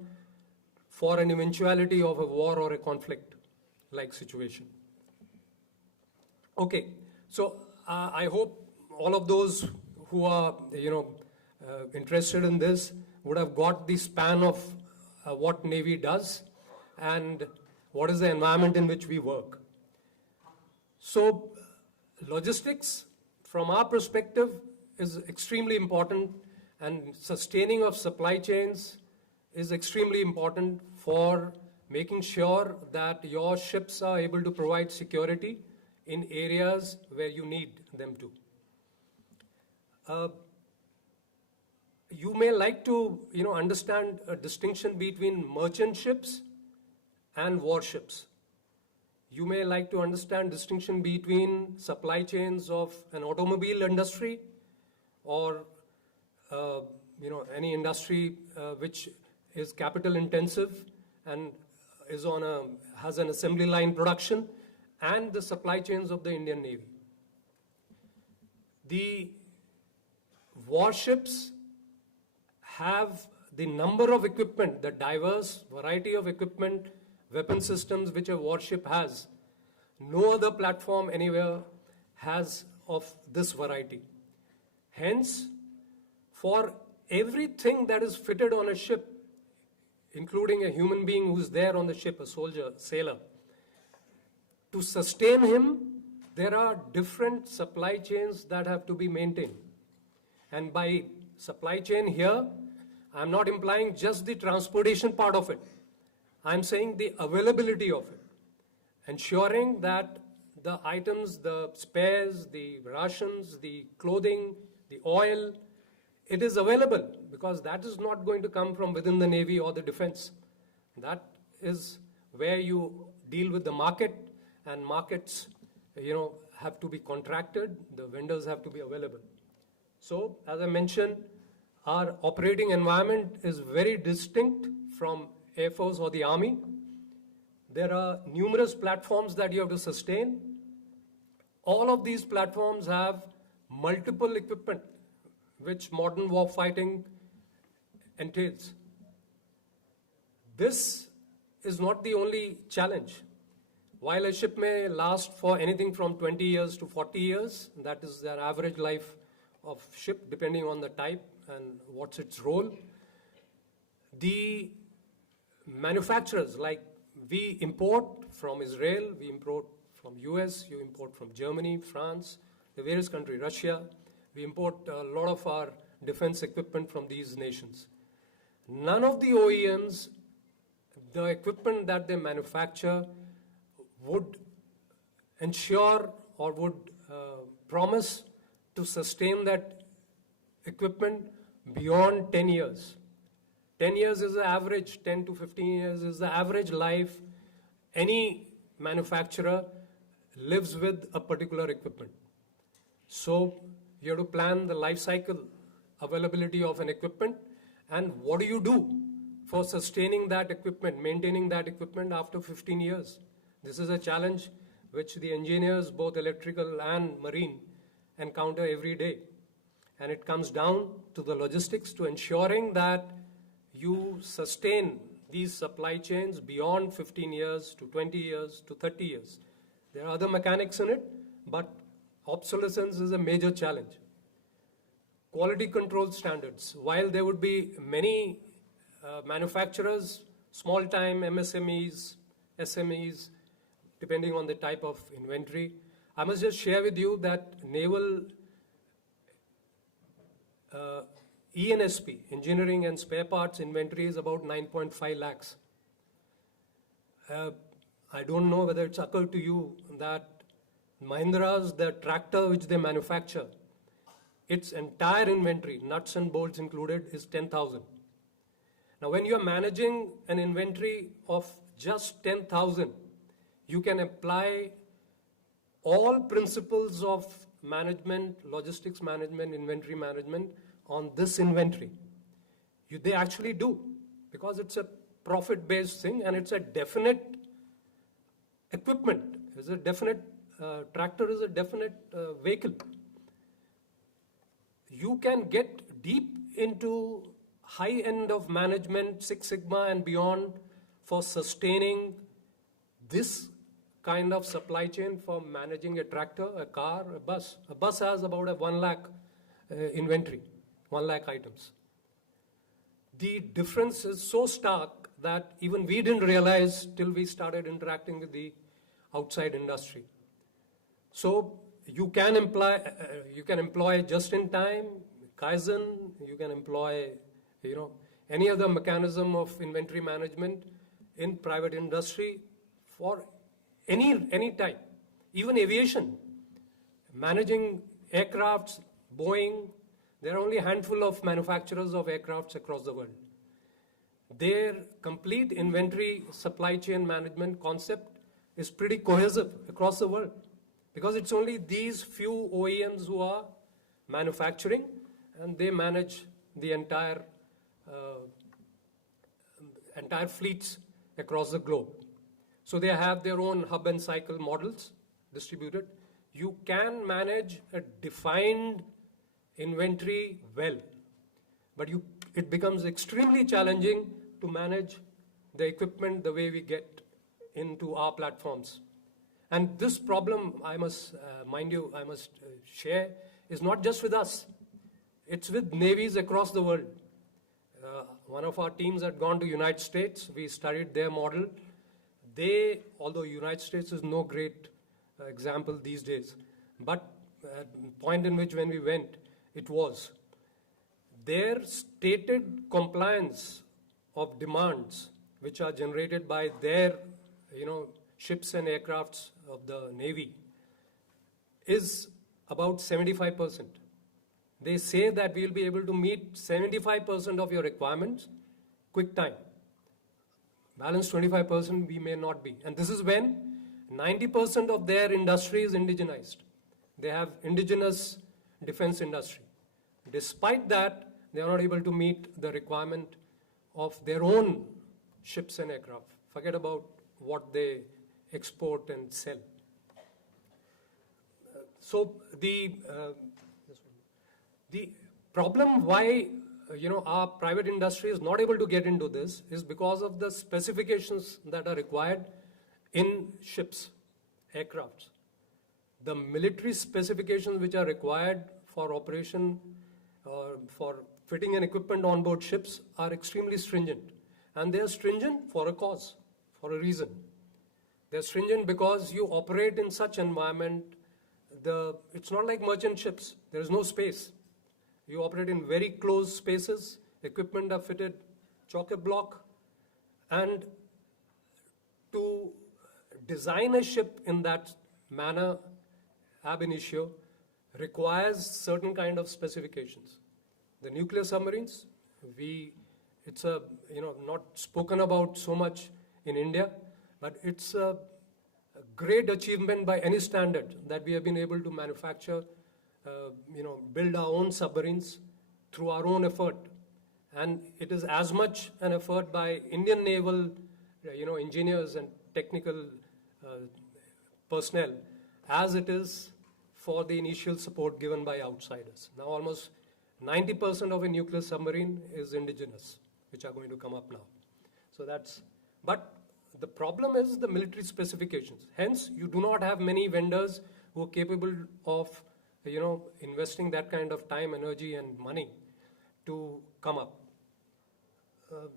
for an eventuality of a war or a conflict-like situation. Okay, so I hope all of those who are, interested in this would have got the span of what Navy does and what is the environment in which we work. So logistics, from our perspective, is extremely important, and sustaining of supply chains is extremely important for making sure that your ships are able to provide security in areas where you need them to. You may like to, understand a distinction between merchant ships and warships. You may like to understand distinction between supply chains of an automobile industry or, any industry which is capital intensive and has an assembly line production, and the supply chains of the Indian Navy. The warships have the number of equipment, the diverse variety of equipment, weapon systems which a warship has. No other platform anywhere has of this variety. Hence, for everything that is fitted on a ship, including a human being who's there on the ship, a soldier, sailor, to sustain him, there are different supply chains that have to be maintained. And by supply chain here, I'm not implying just the transportation part of it. I'm saying the availability of it, ensuring that the items, the spares, the rations, the clothing, the oil, it is available, because that is not going to come from within the Navy or the defense. That is where you deal with the market, and markets, have to be contracted, the vendors have to be available. So, as I mentioned, our operating environment is very distinct from Air Force or the Army. There are numerous platforms that you have to sustain. All of these platforms have multiple equipment, which modern war fighting entails. This is not the only challenge. While a ship may last for anything from 20 years to 40 years, that is their average life of ship, depending on the type and what's its role, the manufacturers, like we import from Israel, we import from US, you import from Germany, France, the various countries, Russia, we import a lot of our defense equipment from these nations. None of the OEMs, the equipment that they manufacture, would ensure or would promise to sustain that equipment beyond 10 years. 10 years is the average, 10 to 15 years is the average life any manufacturer lives with a particular equipment. So you have to plan the life cycle availability of an equipment, and what do you do for sustaining that equipment, maintaining that equipment after 15 years. This is a challenge which the engineers, both electrical and marine, encounter every day. And it comes down to the logistics, to ensuring that you sustain these supply chains beyond 15 years to 20 years to 30 years. There are other mechanics in it, but obsolescence is a major challenge. Quality control standards. While there would be many manufacturers, small-time MSMEs, SMEs, depending on the type of inventory, I must just share with you that naval ENSP, engineering and spare parts inventory, is about 9.5 lakhs. I don't know whether it's occurred to you that Mahindra's, the tractor which they manufacture, its entire inventory, nuts and bolts included, is 10,000. Now, when you're managing an inventory of just 10,000, you can apply all principles of management, logistics management, inventory management on this inventory. They actually do, because it's a profit-based thing and it's a definite equipment. It's a definite tractor is a definite vehicle. You can get deep into high end of management, Six Sigma and beyond, for sustaining this kind of supply chain for managing a tractor, a car, a bus. A bus has about a 1 lakh inventory, 1 lakh items. The difference is so stark that even we didn't realize till we started interacting with the outside industry. So you can employ just in time, Kaizen, you can employ, any other mechanism of inventory management in private industry for any type, even aviation, managing aircrafts, Boeing. There are only a handful of manufacturers of aircrafts across the world. Their complete inventory supply chain management concept is pretty cohesive across the world, because it's only these few OEMs who are manufacturing, and they manage the entire fleets across the globe. So they have their own hub and cycle models distributed. You can manage a defined inventory well, but it becomes extremely challenging to manage the equipment the way we get into our platforms. And this problem, I must share, is not just with us. It's with navies across the world. One of our teams had gone to United States. We studied their model. Although United States is no great example these days, but at the point in which when we went, it was. Their stated compliance of demands, which are generated by their, ships and aircrafts of the Navy, is about 75%. They say that we'll be able to meet 75% of your requirements quick time. Balance 25% we may not be. And this is when 90% of their industry is indigenized. They have indigenous defense industry. Despite that, they are not able to meet the requirement of their own ships and aircraft. Forget about what they export and sell. So the problem why our private industry is not able to get into this is because of the specifications that are required in ships, aircrafts. The military specifications which are required for operation or for fitting and equipment on board ships are extremely stringent. And they are stringent for a cause, for a reason. They're stringent because you operate in such environment. It's not like merchant ships. There is no space. You operate in very closed spaces. Equipment are fitted chock-a-block. And to design a ship in that manner, ab initio, requires certain kind of specifications. The nuclear submarines, it's not spoken about so much in India, but it's a great achievement by any standard that we have been able to manufacture, build our own submarines through our own effort. And it is as much an effort by Indian naval, engineers and technical personnel as it is for the initial support given by outsiders. Now almost 90% of a nuclear submarine is indigenous, which are going to come up now. So but the problem is the military specifications. Hence, you do not have many vendors who are capable of, investing that kind of time, energy, and money to come up,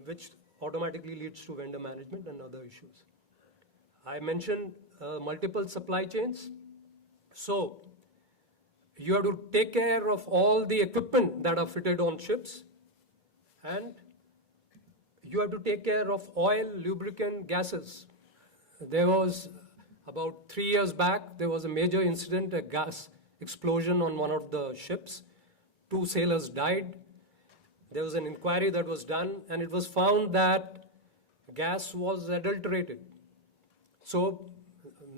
which automatically leads to vendor management and other issues. I mentioned multiple supply chains. So you have to take care of all the equipment that are fitted on ships, and you have to take care of oil, lubricant, gases. There was, about 3 years back, there was a major incident, a gas explosion on one of the ships. 2 sailors died. There was an inquiry that was done, and it was found that gas was adulterated. So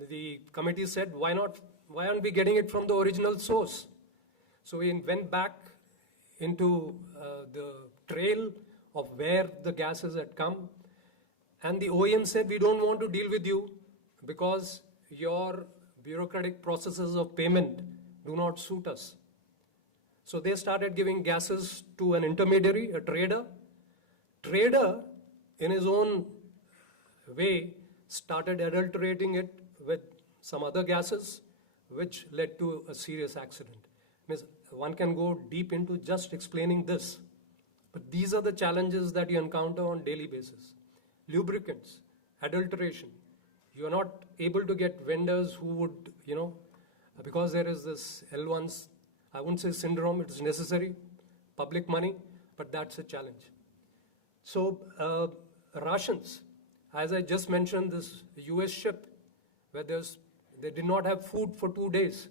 the committee said, why aren't we getting it from the original source? So we went back into the trail of where the gases had come, and the OEM said, we don't want to deal with you because your bureaucratic processes of payment do not suit us. So they started giving gases to an intermediary, a trader, trader, in his own way, started adulterating it with some other gases, which led to a serious accident. Means one can go deep into just explaining this. But these are the challenges that you encounter on daily basis. Lubricants, adulteration. You are not able to get vendors who would, because there is this L1, I wouldn't say syndrome, it is necessary, public money, but that's a challenge. So rations, as I just mentioned, this US ship, where they did not have food for 2 days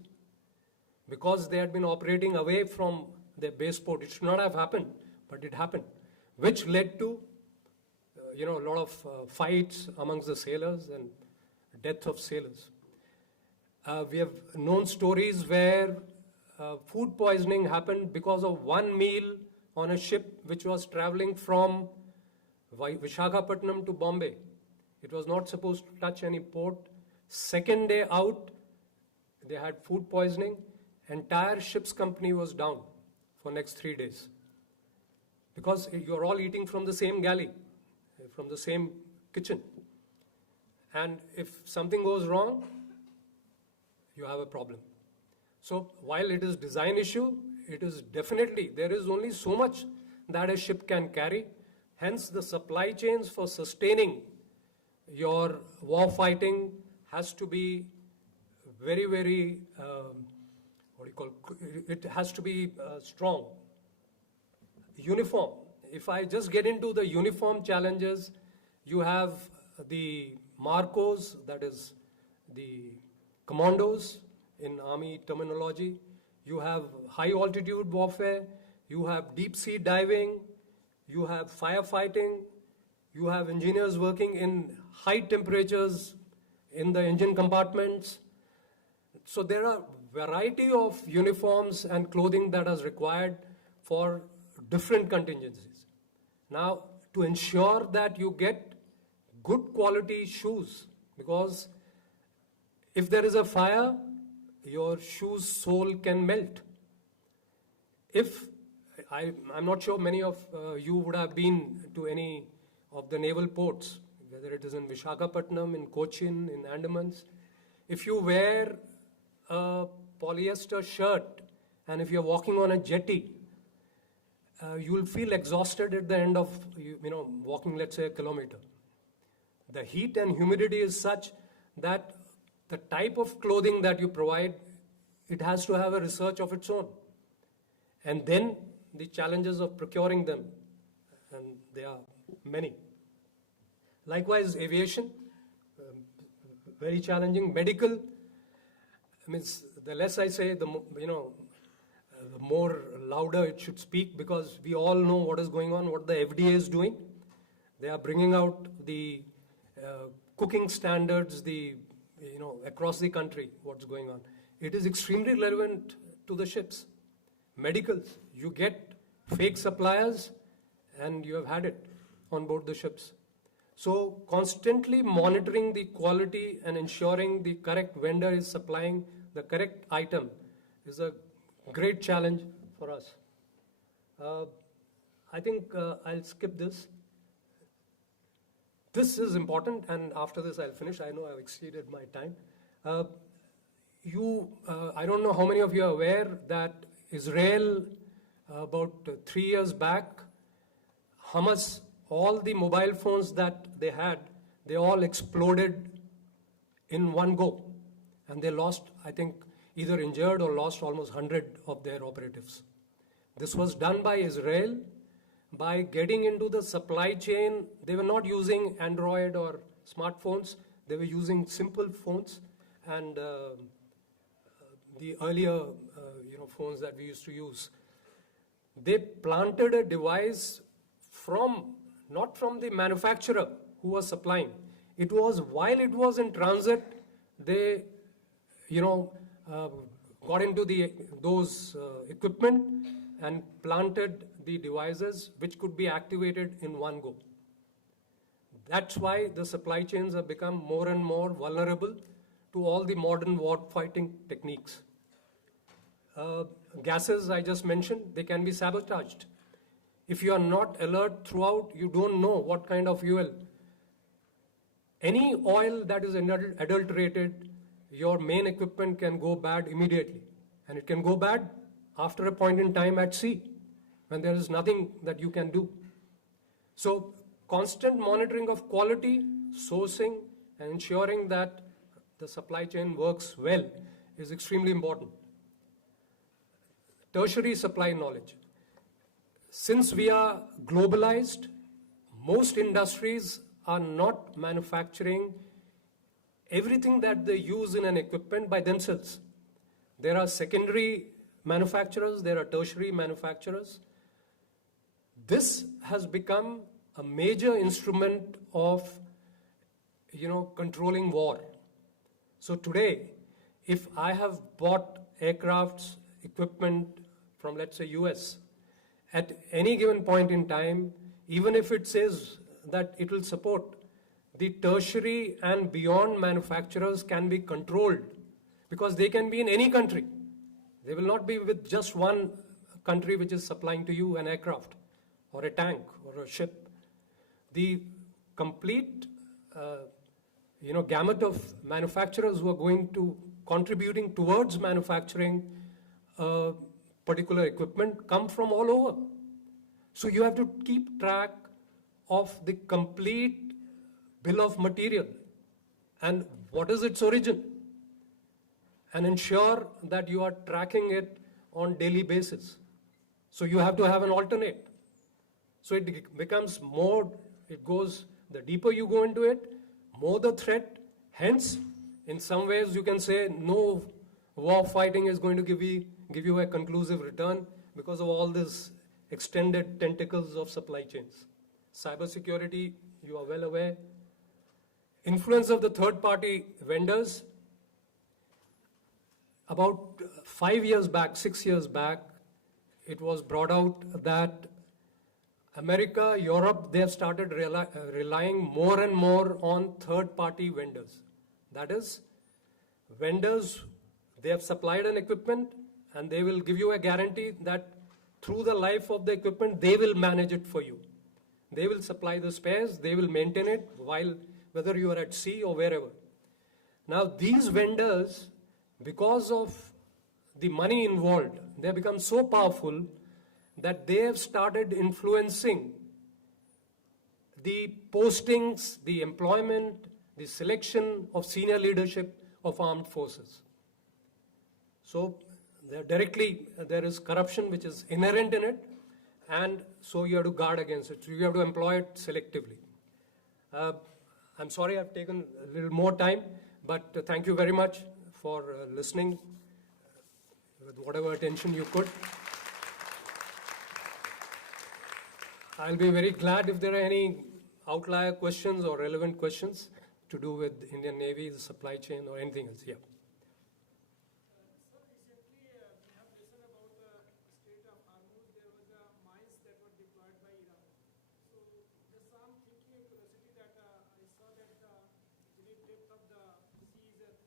because they had been operating away from their base port. It should not have happened, but it happened, which led to a lot of fights amongst the sailors and death of sailors. We have known stories where food poisoning happened because of one meal on a ship which was traveling from Visakhapatnam to Bombay. It was not supposed to touch any port. Second day out, they had food poisoning. Entire ship's company was down for next 3 days. Because you're all eating from the same galley, from the same kitchen. And if something goes wrong, you have a problem. So while it is design issue, it is definitely, there is only so much that a ship can carry. Hence the supply chains for sustaining your war fighting has to be very, very, it has to be strong. Uniform. If I just get into the uniform challenges, you have the Marcos, that is the commandos in army terminology. You have high altitude warfare. You have deep sea diving. You have firefighting. You have engineers working in high temperatures in the engine compartments. So there are variety of uniforms and clothing that is required for different contingencies. Now, to ensure that you get good quality shoes, because if there is a fire, your shoe's sole can melt. I'm not sure many of you would have been to any of the naval ports, whether it is in Visakhapatnam, in Cochin, in Andamans. If you wear a polyester shirt and if you're walking on a jetty, you will feel exhausted at the end of walking, let's say, a kilometer. The heat and humidity is such that the type of clothing that you provide, it has to have a research of its own. And then the challenges of procuring them, and there are many. Likewise, aviation, very challenging. Medical, means the less I say, the more louder it should speak, because we all know what is going on, what the FDA is doing. They are bringing out the cooking standards, across the country, what's going on. It is extremely relevant to the ships. Medicals, you get fake suppliers and you have had it on board the ships. So constantly monitoring the quality and ensuring the correct vendor is supplying the correct item is a great challenge for us. I think I'll skip this. This is important, and after this I'll finish. I know I've exceeded my time. I don't know how many of you are aware that Israel, about 3 years back, Hamas, all the mobile phones that they had, they all exploded in one go. And they lost, I think, either injured or lost almost 100 of their operatives. This was done by Israel by getting into the supply chain. They were not using Android or smartphones. They were using simple phones and the earlier phones that we used to use. They planted a device not from the manufacturer who was supplying. It was while it was in transit, they got into those equipment and planted the devices which could be activated in one go. That's why the supply chains have become more and more vulnerable to all the modern war fighting techniques. Gases I just mentioned, they can be sabotaged. If you are not alert throughout, you don't know what kind of fuel. Any oil that is adulterated, your main equipment can go bad immediately. And it can go bad after a point in time at sea, when there is nothing that you can do. So constant monitoring of quality, sourcing, and ensuring that the supply chain works well is extremely important. Tertiary supply knowledge. Since we are globalized, most industries are not manufacturing everything that they use in an equipment by themselves. There are secondary manufacturers, there are tertiary manufacturers. This has become a major instrument of, controlling war. So today, if I have bought aircrafts, equipment from, let's say, US, at any given point in time, even if it says that it will support, the tertiary and beyond manufacturers can be controlled because they can be in any country. They will not be with just one country which is supplying to you an aircraft or a tank or a ship. The complete gamut of manufacturers who are going to contributing towards manufacturing particular equipment come from all over. So you have to keep track of the complete bill of material and what is its origin, and ensure that you are tracking it on daily basis. So you have to have an alternate. So it becomes more, the deeper you go into it, more the threat. Hence, in some ways you can say no war fighting is going to give you a conclusive return because of all this extended tentacles of supply chains. Cybersecurity, you are well aware. Influence of the third-party vendors. About 5 years back, 6 years back, it was brought out that America, Europe, they have started relying more and more on third-party vendors. That is, vendors, they have supplied an equipment and they will give you a guarantee that through the life of the equipment, they will manage it for you. They will supply the spares, they will maintain it whether you are at sea or wherever. Now, these vendors, because of the money involved, they have become so powerful that they have started influencing the postings, the employment, the selection of senior leadership of armed forces. So there is corruption which is inherent in it, and so you have to guard against it. So you have to employ it selectively. I'm sorry I've taken a little more time, but thank you very much for listening with whatever attention you could. I'll be very glad if there are any outlier questions or relevant questions to do with Indian Navy, the supply chain, or anything else. Yeah. So recently, we have listened about the Strait of Hormuz. There was mines that were deployed by Iran. So just some thinking and curiosity that I saw that the depth of the sea is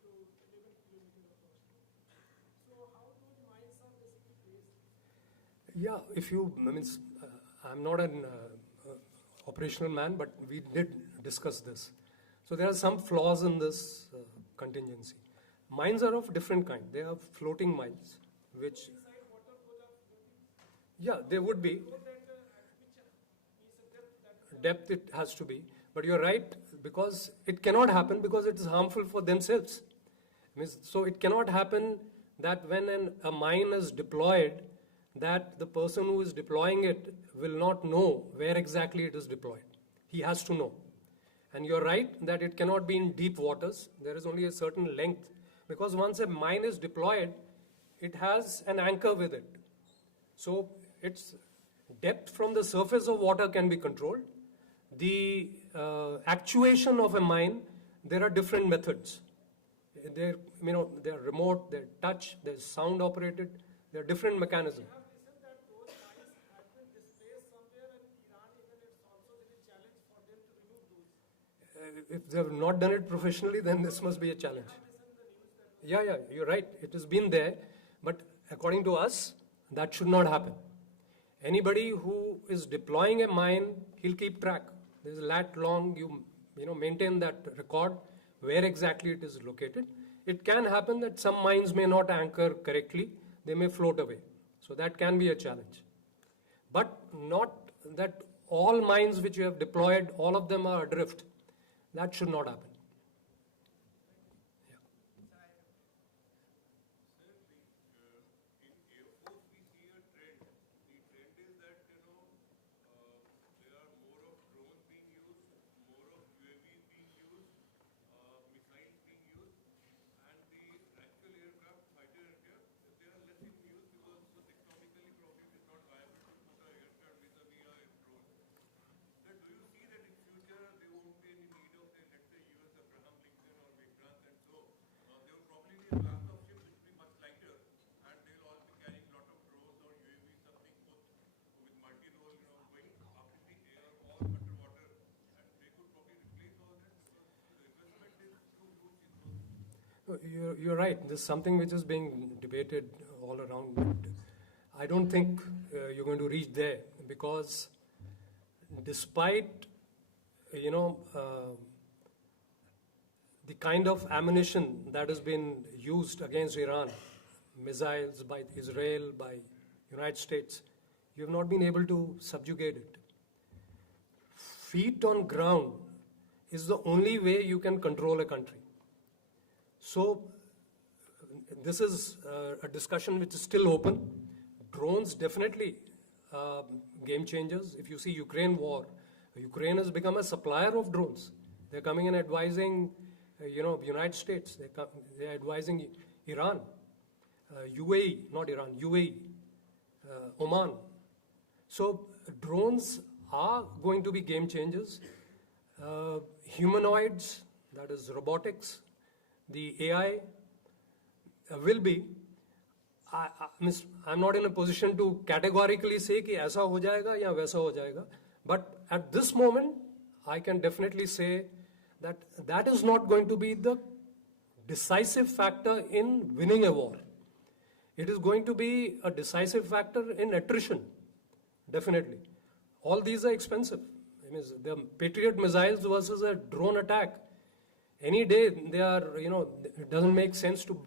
3.7 to 11 kilometers approximately. So how those mines are basically placed? Yeah, I'm not an operational man, but we did discuss this. So there are some flaws in this contingency. Mines are of different kind. They are floating mines, which... Inside water, those are floating? Yeah, they would be. Depth it has to be. But you're right, because it cannot happen because it is harmful for themselves. So it cannot happen that when a mine is deployed, that the person who is deploying it will not know where exactly it is deployed. He has to know. And you're right that it cannot be in deep waters. There is only a certain length. Because once a mine is deployed, it has an anchor with it. So its depth from the surface of water can be controlled. The actuation of a mine, there are different methods. They're remote, they're touch, there's sound operated, there are different mechanisms. If they have not done it professionally, then this must be a challenge. Yeah, you're right. It has been there. But according to us, that should not happen. Anybody who is deploying a mine, he'll keep track. There's a lat long, you maintain that record, where exactly it is located. It can happen that some mines may not anchor correctly, they may float away. So that can be a challenge. But not that all mines which you have deployed, all of them are adrift. That should not happen. You're right. This is something which is being debated all around. But I don't think you're going to reach there, because despite, the kind of ammunition that has been used against Iran, missiles by Israel, by United States, you have not been able to subjugate it. Feet on ground is the only way you can control a country. So this is a discussion which is still open. Drones definitely game changers. If you see Ukraine war, Ukraine has become a supplier of drones. They're coming and advising, United States. They're advising Iran, UAE, not Iran, UAE, Oman. So drones are going to be game changers. Humanoids, that is robotics, the AI will be. I'm not in a position to categorically say कि ऐसा हो जाएगा या वैसा हो जाएगा. But at this moment, I can definitely say that that is not going to be the decisive factor in winning a war. It is going to be a decisive factor in attrition, definitely. All these are expensive. The Patriot missiles versus a drone attack. Any day, they are, it doesn't make sense to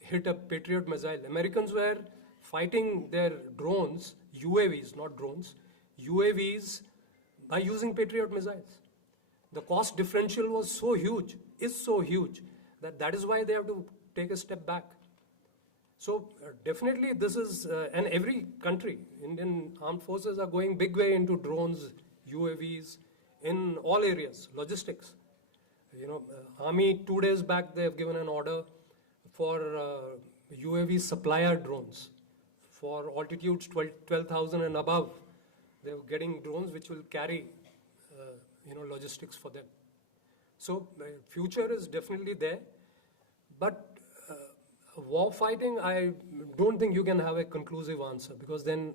hit a Patriot missile. Americans were fighting their drones, UAVs, not drones, UAVs, by using Patriot missiles. The cost differential was so huge, is so huge, that is why they have to take a step back. So definitely this is, and every country, Indian armed forces are going big way into drones, UAVs, in all areas, logistics. Army 2 days back, they have given an order for UAV supplier drones for altitudes 12,000 and above. They're getting drones which will carry, logistics for them. So future is definitely there, but war fighting, I don't think you can have a conclusive answer, because then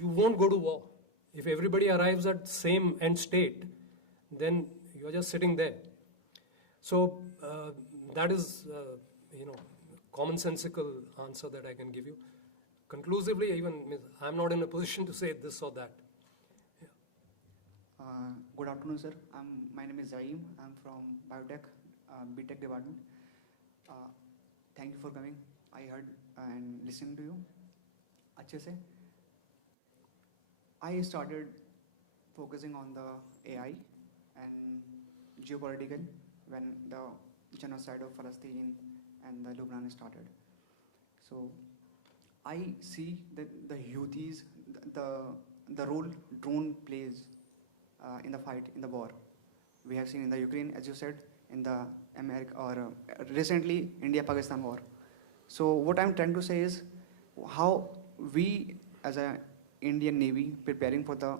you won't go to war. If everybody arrives at same end state, then you're just sitting there. So that is, commonsensical answer that I can give you. Conclusively, even I'm not in a position to say this or that. Yeah. Good afternoon, sir. My name is Zaim. I'm from Biotech, BTech department. Thank you for coming. I heard and listened to you. अच्छे से. I started focusing on the AI and geopolitical when the genocide of Palestine and the Lebanon started. So I see that the Houthis, the role drone plays in the fight, in the war. We have seen in the Ukraine, as you said, in the America, or recently India-Pakistan war. So what I'm trying to say is how we as a Indian Navy preparing for the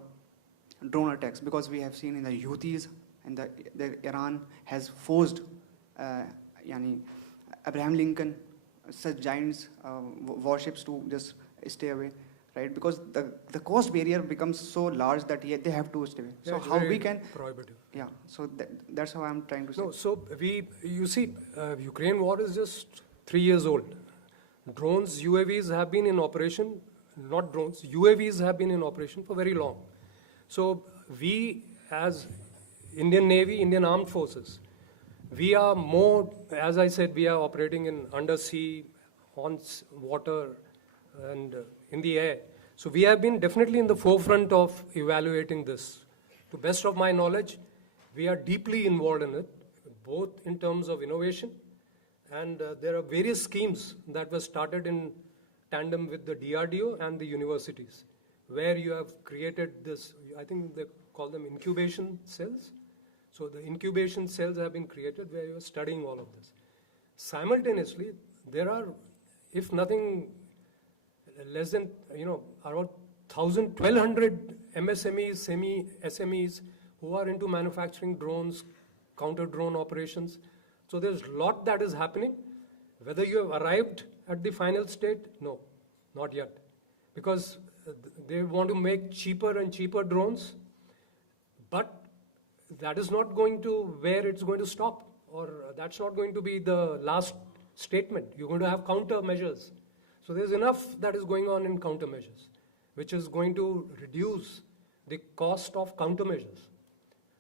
drone attacks, because we have seen in the Houthis and the Iran has forced Abraham Lincoln, such giants, warships to just stay away, right? Because the cost barrier becomes so large that they have to stay away. Yeah, so how we can prohibitive. Yeah, so that's how I'm trying to say. No, so you see, Ukraine war is just 3 years old. Drones, UAVs have been in operation not drones, UAVs have been in operation for very long. So we, as Indian Navy, Indian Armed Forces, we are more, as I said, we are operating in undersea, on water, and in the air. So we have been definitely in the forefront of evaluating this. To best of my knowledge, we are deeply involved in it, both in terms of innovation, and there are various schemes that were started in tandem with the DRDO and the universities, where you have created this, I think they call them incubation cells. So the incubation cells have been created where you are studying all of this. Simultaneously, there are, if nothing less than, around 1,000, 1,200 MSMEs, semi-SMEs who are into manufacturing drones, counter-drone operations. So there's a lot that is happening. Whether you have arrived at the final state, no, not yet. Because they want to make cheaper and cheaper drones, but that is not going to where it's going to stop, or that's not going to be the last statement. You're going to have countermeasures. So there's enough that is going on in countermeasures, which is going to reduce the cost of countermeasures.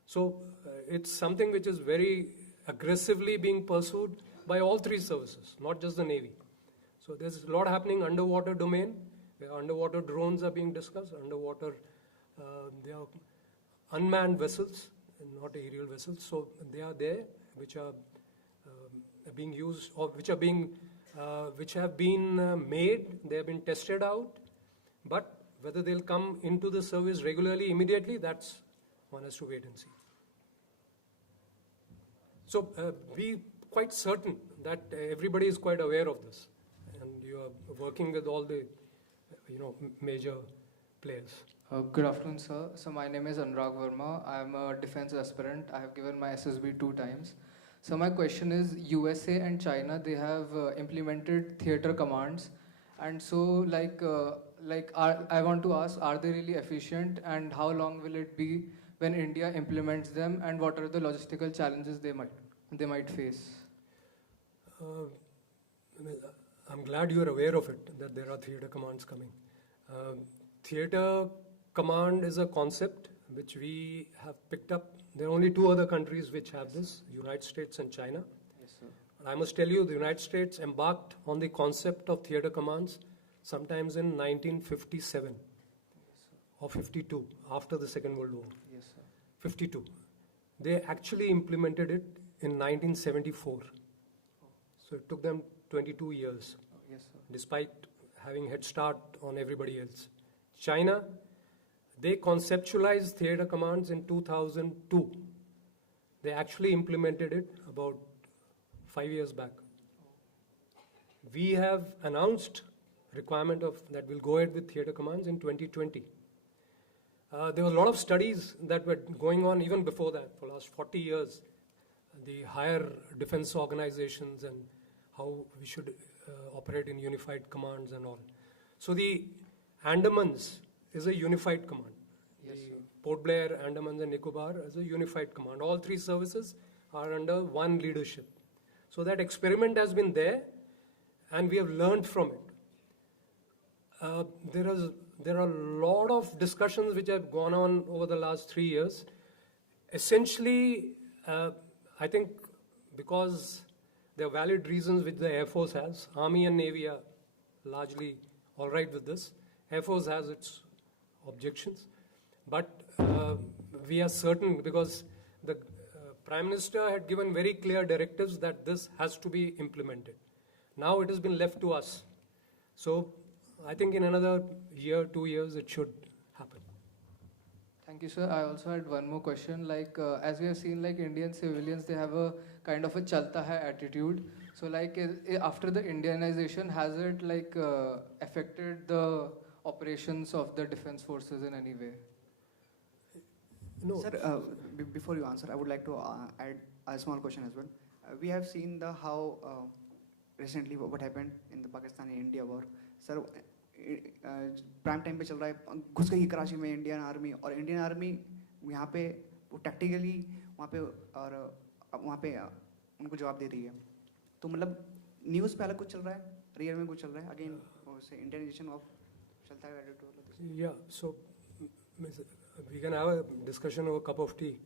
So it's something which is very aggressively being pursued by all three services, not just the Navy. So there's a lot happening underwater domain, where underwater drones are being discussed, underwater, there are unmanned vessels, not aerial vessels, so they are there, which are being used, or which have been made, they have been tested out, but whether they'll come into the service regularly, immediately, that's one has to wait and see. So be quite certain that everybody is quite aware of this, and you are working with all the, major players. Good afternoon, sir. So my name is Anurag Verma. I am a defense aspirant. I have given my SSB 2 times. So my question is, USA and China, they have implemented theater commands. And so I want to ask, are they really efficient, and how long will it be when India implements them, and what are the logistical challenges they might face? I'm glad you are aware of it, that there are theater commands coming. Theater command is a concept which we have picked up. There are only 2 other countries which have this, United States and China. Yes, sir. I must tell you, the United States embarked on the concept of theater commands sometimes in 1957 or 52, after the Second World War. Yes, sir. 52. They actually implemented it in 1974. So it took them 22 years, Yes, sir. despite having head start on everybody else. China, they conceptualized theater commands in 2002. They actually implemented it about 5 years back. We have announced requirement of that we'll go ahead with theater commands in 2020. There were a lot of studies that were going on even before that, for the last 40 years, the higher defense organizations and how we should operate in unified commands and all. So the Andamans is a unified command. Yes, The sir. Port Blair, Andamans and Nicobar is a unified command. All 3 services are under one leadership. So that experiment has been there, and we have learned from it. There are a lot of discussions which have gone on over the last 3 years. Essentially, I think because there are valid reasons which the Air Force has. Army and Navy are largely all right with this. Air Force has its objections. But we are certain, because the Prime Minister had given very clear directives that this has to be implemented. Now it has been left to us. So I think in another year, 2 years, it should happen. Thank you, sir. I also had one more question. As we have seen, Indian civilians, they have a kind of a chalta hai attitude. So after the Indianization, has it affected the operations of the defense forces in any way? No. Sir, before you answer, I would like to add a small question as well. We have seen how recently what happened in the Pakistan-India war. Sir, prime time पे चल रहा है, घुस गई कराची में Indian army, और Indian army यहाँ पे वो टैक्टिकली वहाँ पे उनको जवाब दे रही है. तो मतलब न्यूज़ पे अलग कुछ चल रहा है, रियल में कुछ चल रहा है, अगेन इंडियनाइजेशन ऑफ चलता है value to all of this? Yeah, so we can have a discussion over a cup of tea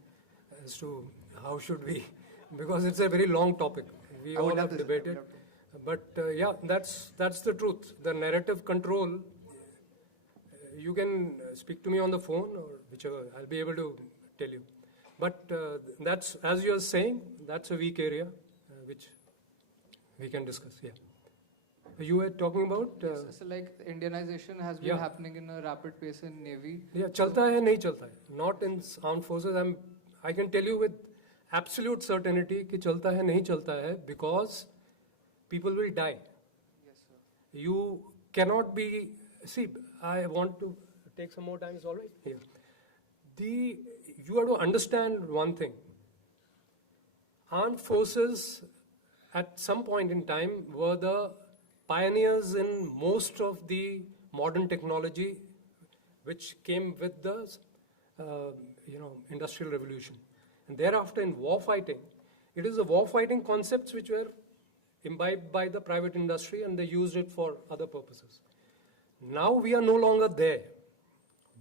as to how should we, because it's a very long topic. We I would all love have to- I would debated. love to. But yeah, that's the truth. The narrative control, you can speak to me on the phone or whichever, I'll be able to tell you. But that's, as you're saying, that's a weak area which we can discuss, yeah. You were talking about? So like Indianization has been Yeah. happening in a rapid pace in Navy. Yeah, chalta hai, nahi chalta hai. Not in armed forces. I can tell you with absolute certainty कि चलता है नहीं चलता है because people will die. Yes, sir. You cannot be. See, I want to take some more time. Is all right? Here. You have to understand one thing. Armed forces at some point in time were the pioneers in most of the modern technology which came with the industrial revolution. And thereafter in war fighting, it is the war fighting concepts which were imbibed by the private industry and they used it for other purposes. Now we are no longer there.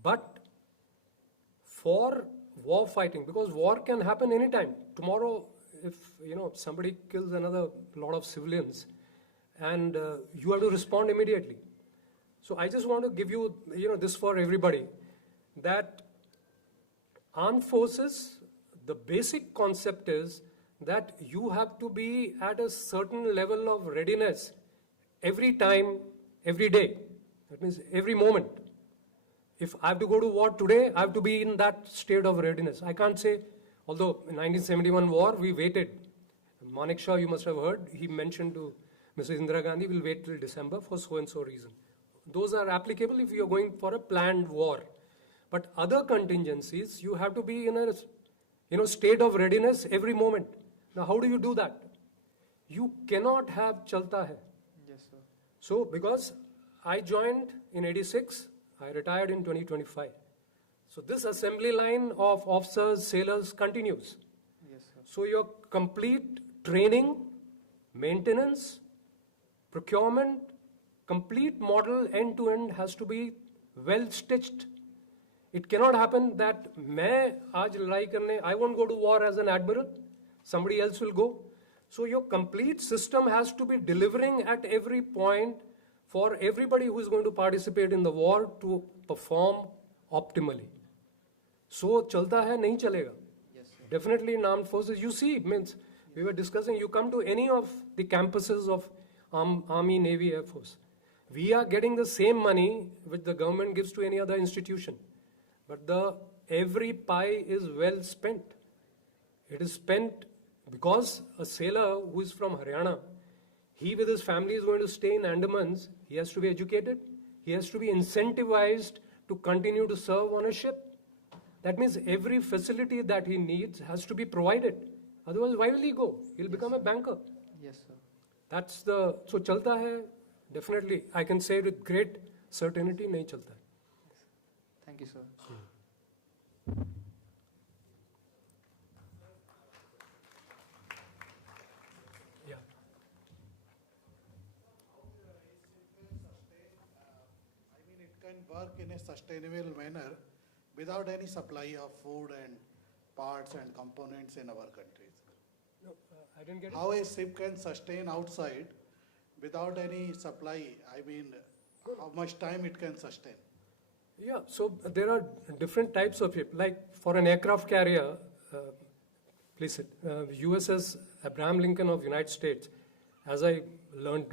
But for war fighting, because war can happen anytime. Tomorrow, if somebody kills another lot of civilians, and you have to respond immediately. So I just want to give you, this for everybody, that armed forces, the basic concept is that you have to be at a certain level of readiness every time, every day. That means every moment. If I have to go to war today, I have to be in that state of readiness. I can't say, although in 1971 war, we waited. Manik Shah, you must have heard, he mentioned to Mrs. Indira Gandhi, we'll wait till December for so-and-so reason. Those are applicable if you're going for a planned war. But other contingencies, you have to be in a state of readiness every moment. Now, how do you do that? You cannot have chalta hai. Yes, sir. So, because I joined in 86, I retired in 2025. So this assembly line of officers, sailors continues. Yes, sir. So your complete training, maintenance, procurement, complete model end to end has to be well stitched. It cannot happen that I won't go to war as an admiral, somebody else will go. So your complete system has to be delivering at every point for everybody who is going to participate in the war to perform optimally. So chalta hai, nahi chalega. Yes, sir. Definitely in armed forces, you see, means we were discussing, you come to any of the campuses of Army, Navy, Air Force. We are getting the same money which the government gives to any other institution. But every pie is well spent. It is spent because a sailor who is from Haryana, he with his family is going to stay in Andamans, he has to be educated, he has to be incentivized to continue to serve on a ship. That means every facility that he needs has to be provided. Otherwise, why will he go? He'll become a banker. Yes, sir. So chalta hai, definitely. I can say with great certainty, nahi chalta hai. Thank you, sir. Yeah. It can work in a sustainable manner without any supply of food and parts and components in our countries. No, I didn't get it. How a ship can sustain outside without any supply? How much time it can sustain? Yeah, so there are different types of ship. Like for an aircraft carrier, USS Abraham Lincoln of United States, as I learned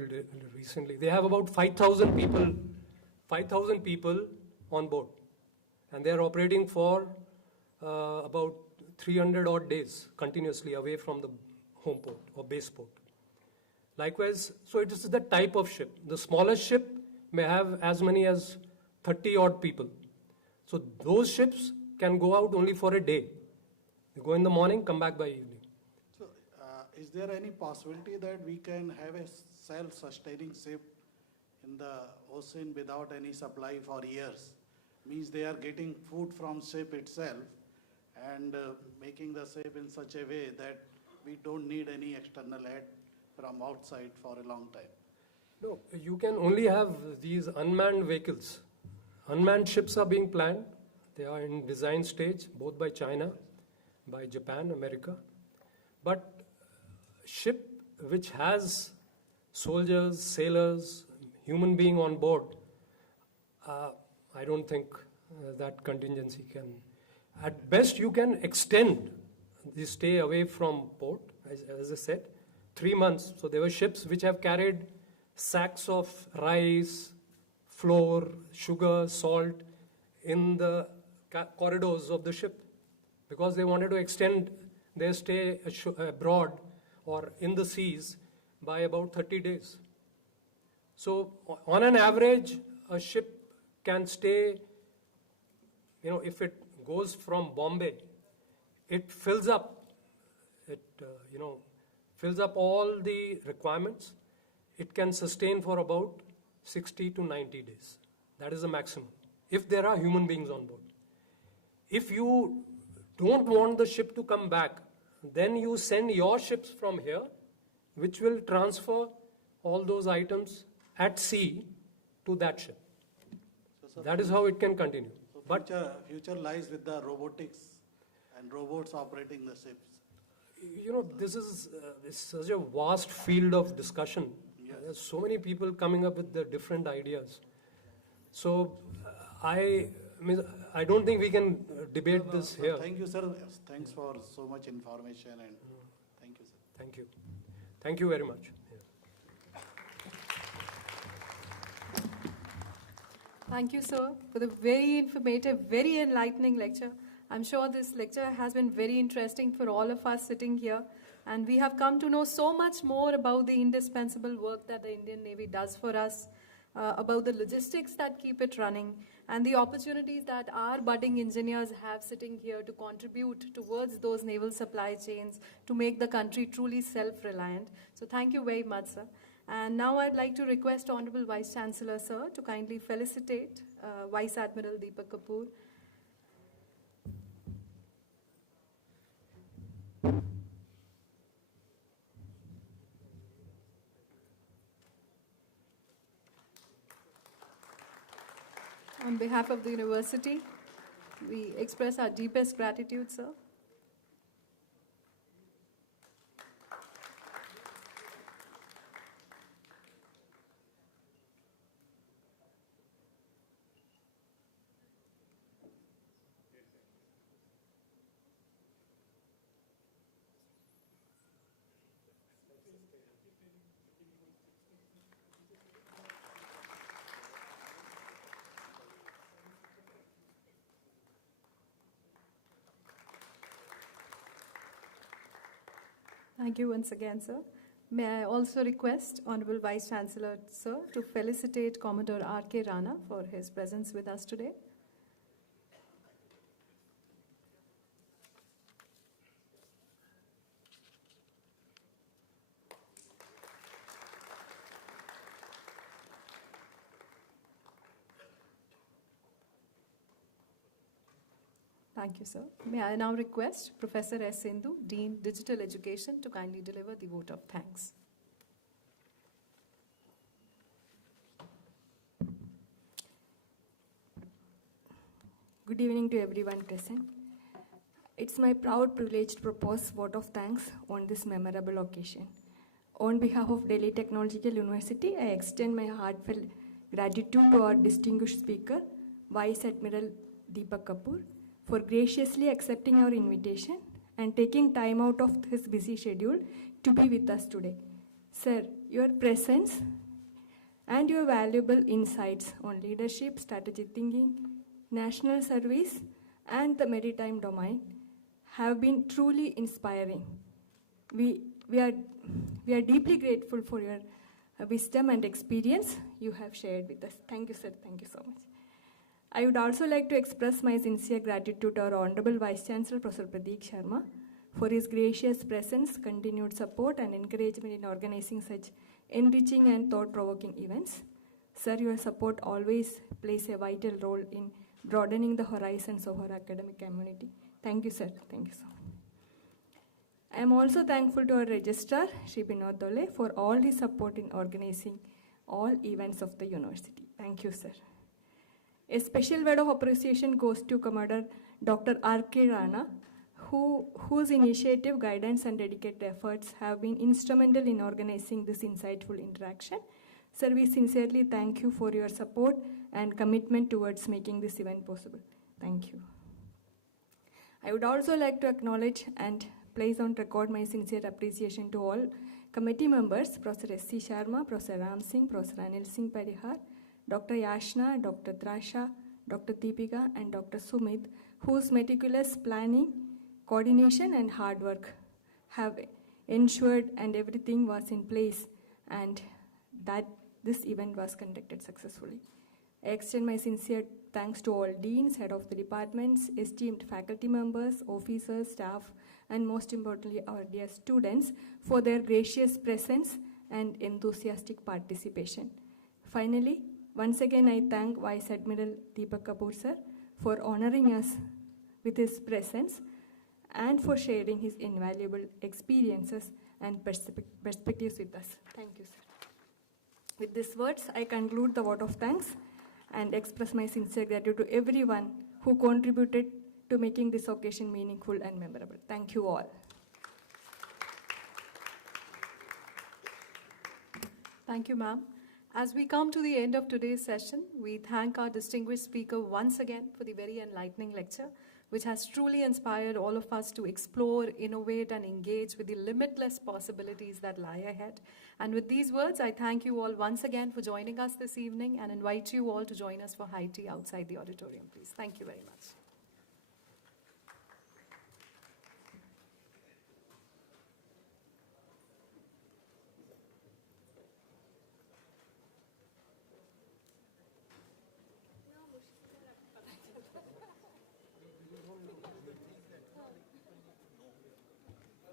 recently, they have about 5,000 people on board. And they are operating for about 300 odd days continuously away from the home port or base port. Likewise, so it is the type of ship. The smallest ship may have as many as 30 odd people. So those ships can go out only for a day. They go in the morning, come back by evening. So, is there any possibility that we can have a self-sustaining ship in the ocean without any supply for years? Means they are getting food from ship itself and making the ship in such a way that we don't need any external aid from outside for a long time. No, you can only have these unmanned vehicles, Unmanned ships are being planned. They are in design stage, both by China, by Japan, America. But ship which has soldiers, sailors, human being on board, I don't think that contingency can. At best, you can extend the stay away from port, as I said, 3 months. So there were ships which have carried sacks of rice, flour, sugar, salt in the corridors of the ship because they wanted to extend their stay abroad or in the seas by about 30 days. So on an average, a ship can stay, if it goes from Bombay, it fills up all the requirements. It can sustain for about 60 to 90 days. That is the maximum, if there are human beings on board. If you don't want the ship to come back, then you send your ships from here, which will transfer all those items at sea to that ship. That is how it can continue. So future lies with the robotics and robots operating the ships. This is such a vast field of discussion. Yes. There's so many people coming up with the different ideas. So I don't think we can debate this here. Thank you, sir. Thanks for so much information and thank you, sir. Thank you. Thank you very much. Thank you, sir, for the very informative, very enlightening lecture. I'm sure this lecture has been very interesting for all of us sitting here. And we have come to know so much more about the indispensable work that the Indian Navy does for us, about the logistics that keep it running, and the opportunities that our budding engineers have sitting here to contribute towards those naval supply chains to make the country truly self-reliant. So thank you very much, sir. And now I'd like to request Honorable Vice Chancellor, sir, to kindly felicitate Vice Admiral Deepak Kapoor. On behalf of the university, we express our deepest gratitude, sir. Thank you once again, sir. May I also request Honorable Vice Chancellor, sir, to felicitate Commodore R.K. Rana for his presence with us today. Thank you, sir. May I now request Professor S. Sindhu, Dean, Digital Education, to kindly deliver the vote of thanks. Good evening to everyone present. It's my proud privilege to propose vote of thanks on this memorable occasion. On behalf of Delhi Technological University, I extend my heartfelt gratitude to our distinguished speaker, Vice Admiral Deepak Kapoor, for graciously accepting our invitation and taking time out of his busy schedule to be with us today. Sir, your presence and your valuable insights on leadership, strategic thinking, national service, and the maritime domain have been truly inspiring. We are deeply grateful for your wisdom and experience you have shared with us. Thank you, sir. Thank you so much. I would also like to express my sincere gratitude to our Honorable Vice Chancellor, Professor Pradeep Sharma, for his gracious presence, continued support, and encouragement in organizing such enriching and thought-provoking events. Sir, your support always plays a vital role in broadening the horizons of our academic community. Thank you, sir. Thank you so much. I am also thankful to our registrar, Shri Binod Dole, for all his support in organizing all events of the university. Thank you, sir. A special word of appreciation goes to Commodore Dr. R.K. Rana, whose initiative, guidance, and dedicated efforts have been instrumental in organizing this insightful interaction. Sir, we sincerely thank you for your support and commitment towards making this event possible. Thank you. I would also like to acknowledge and place on record my sincere appreciation to all committee members, Professor S.C. Sharma, Professor Ram Singh, Professor Anil Singh Parihar, Dr. Yashna, Dr. Trasha, Dr. Deepika, and Dr. Sumit, whose meticulous planning, coordination, and hard work have ensured and everything was in place and that this event was conducted successfully. I extend my sincere thanks to all deans, head of the departments, esteemed faculty members, officers, staff, and most importantly, our dear students for their gracious presence and enthusiastic participation. Finally, once again, I thank Vice Admiral Deepak Kapoor, sir, for honoring us with his presence and for sharing his invaluable experiences and perspectives with us. Thank you, sir. With these words, I conclude the vote of thanks and express my sincere gratitude to everyone who contributed to making this occasion meaningful and memorable. Thank you all. Thank you, ma'am. As we come to the end of today's session, we thank our distinguished speaker once again for the very enlightening lecture, which has truly inspired all of us to explore, innovate, and engage with the limitless possibilities that lie ahead. And with these words, I thank you all once again for joining us this evening and invite you all to join us for high tea outside the auditorium, please. Thank you very much.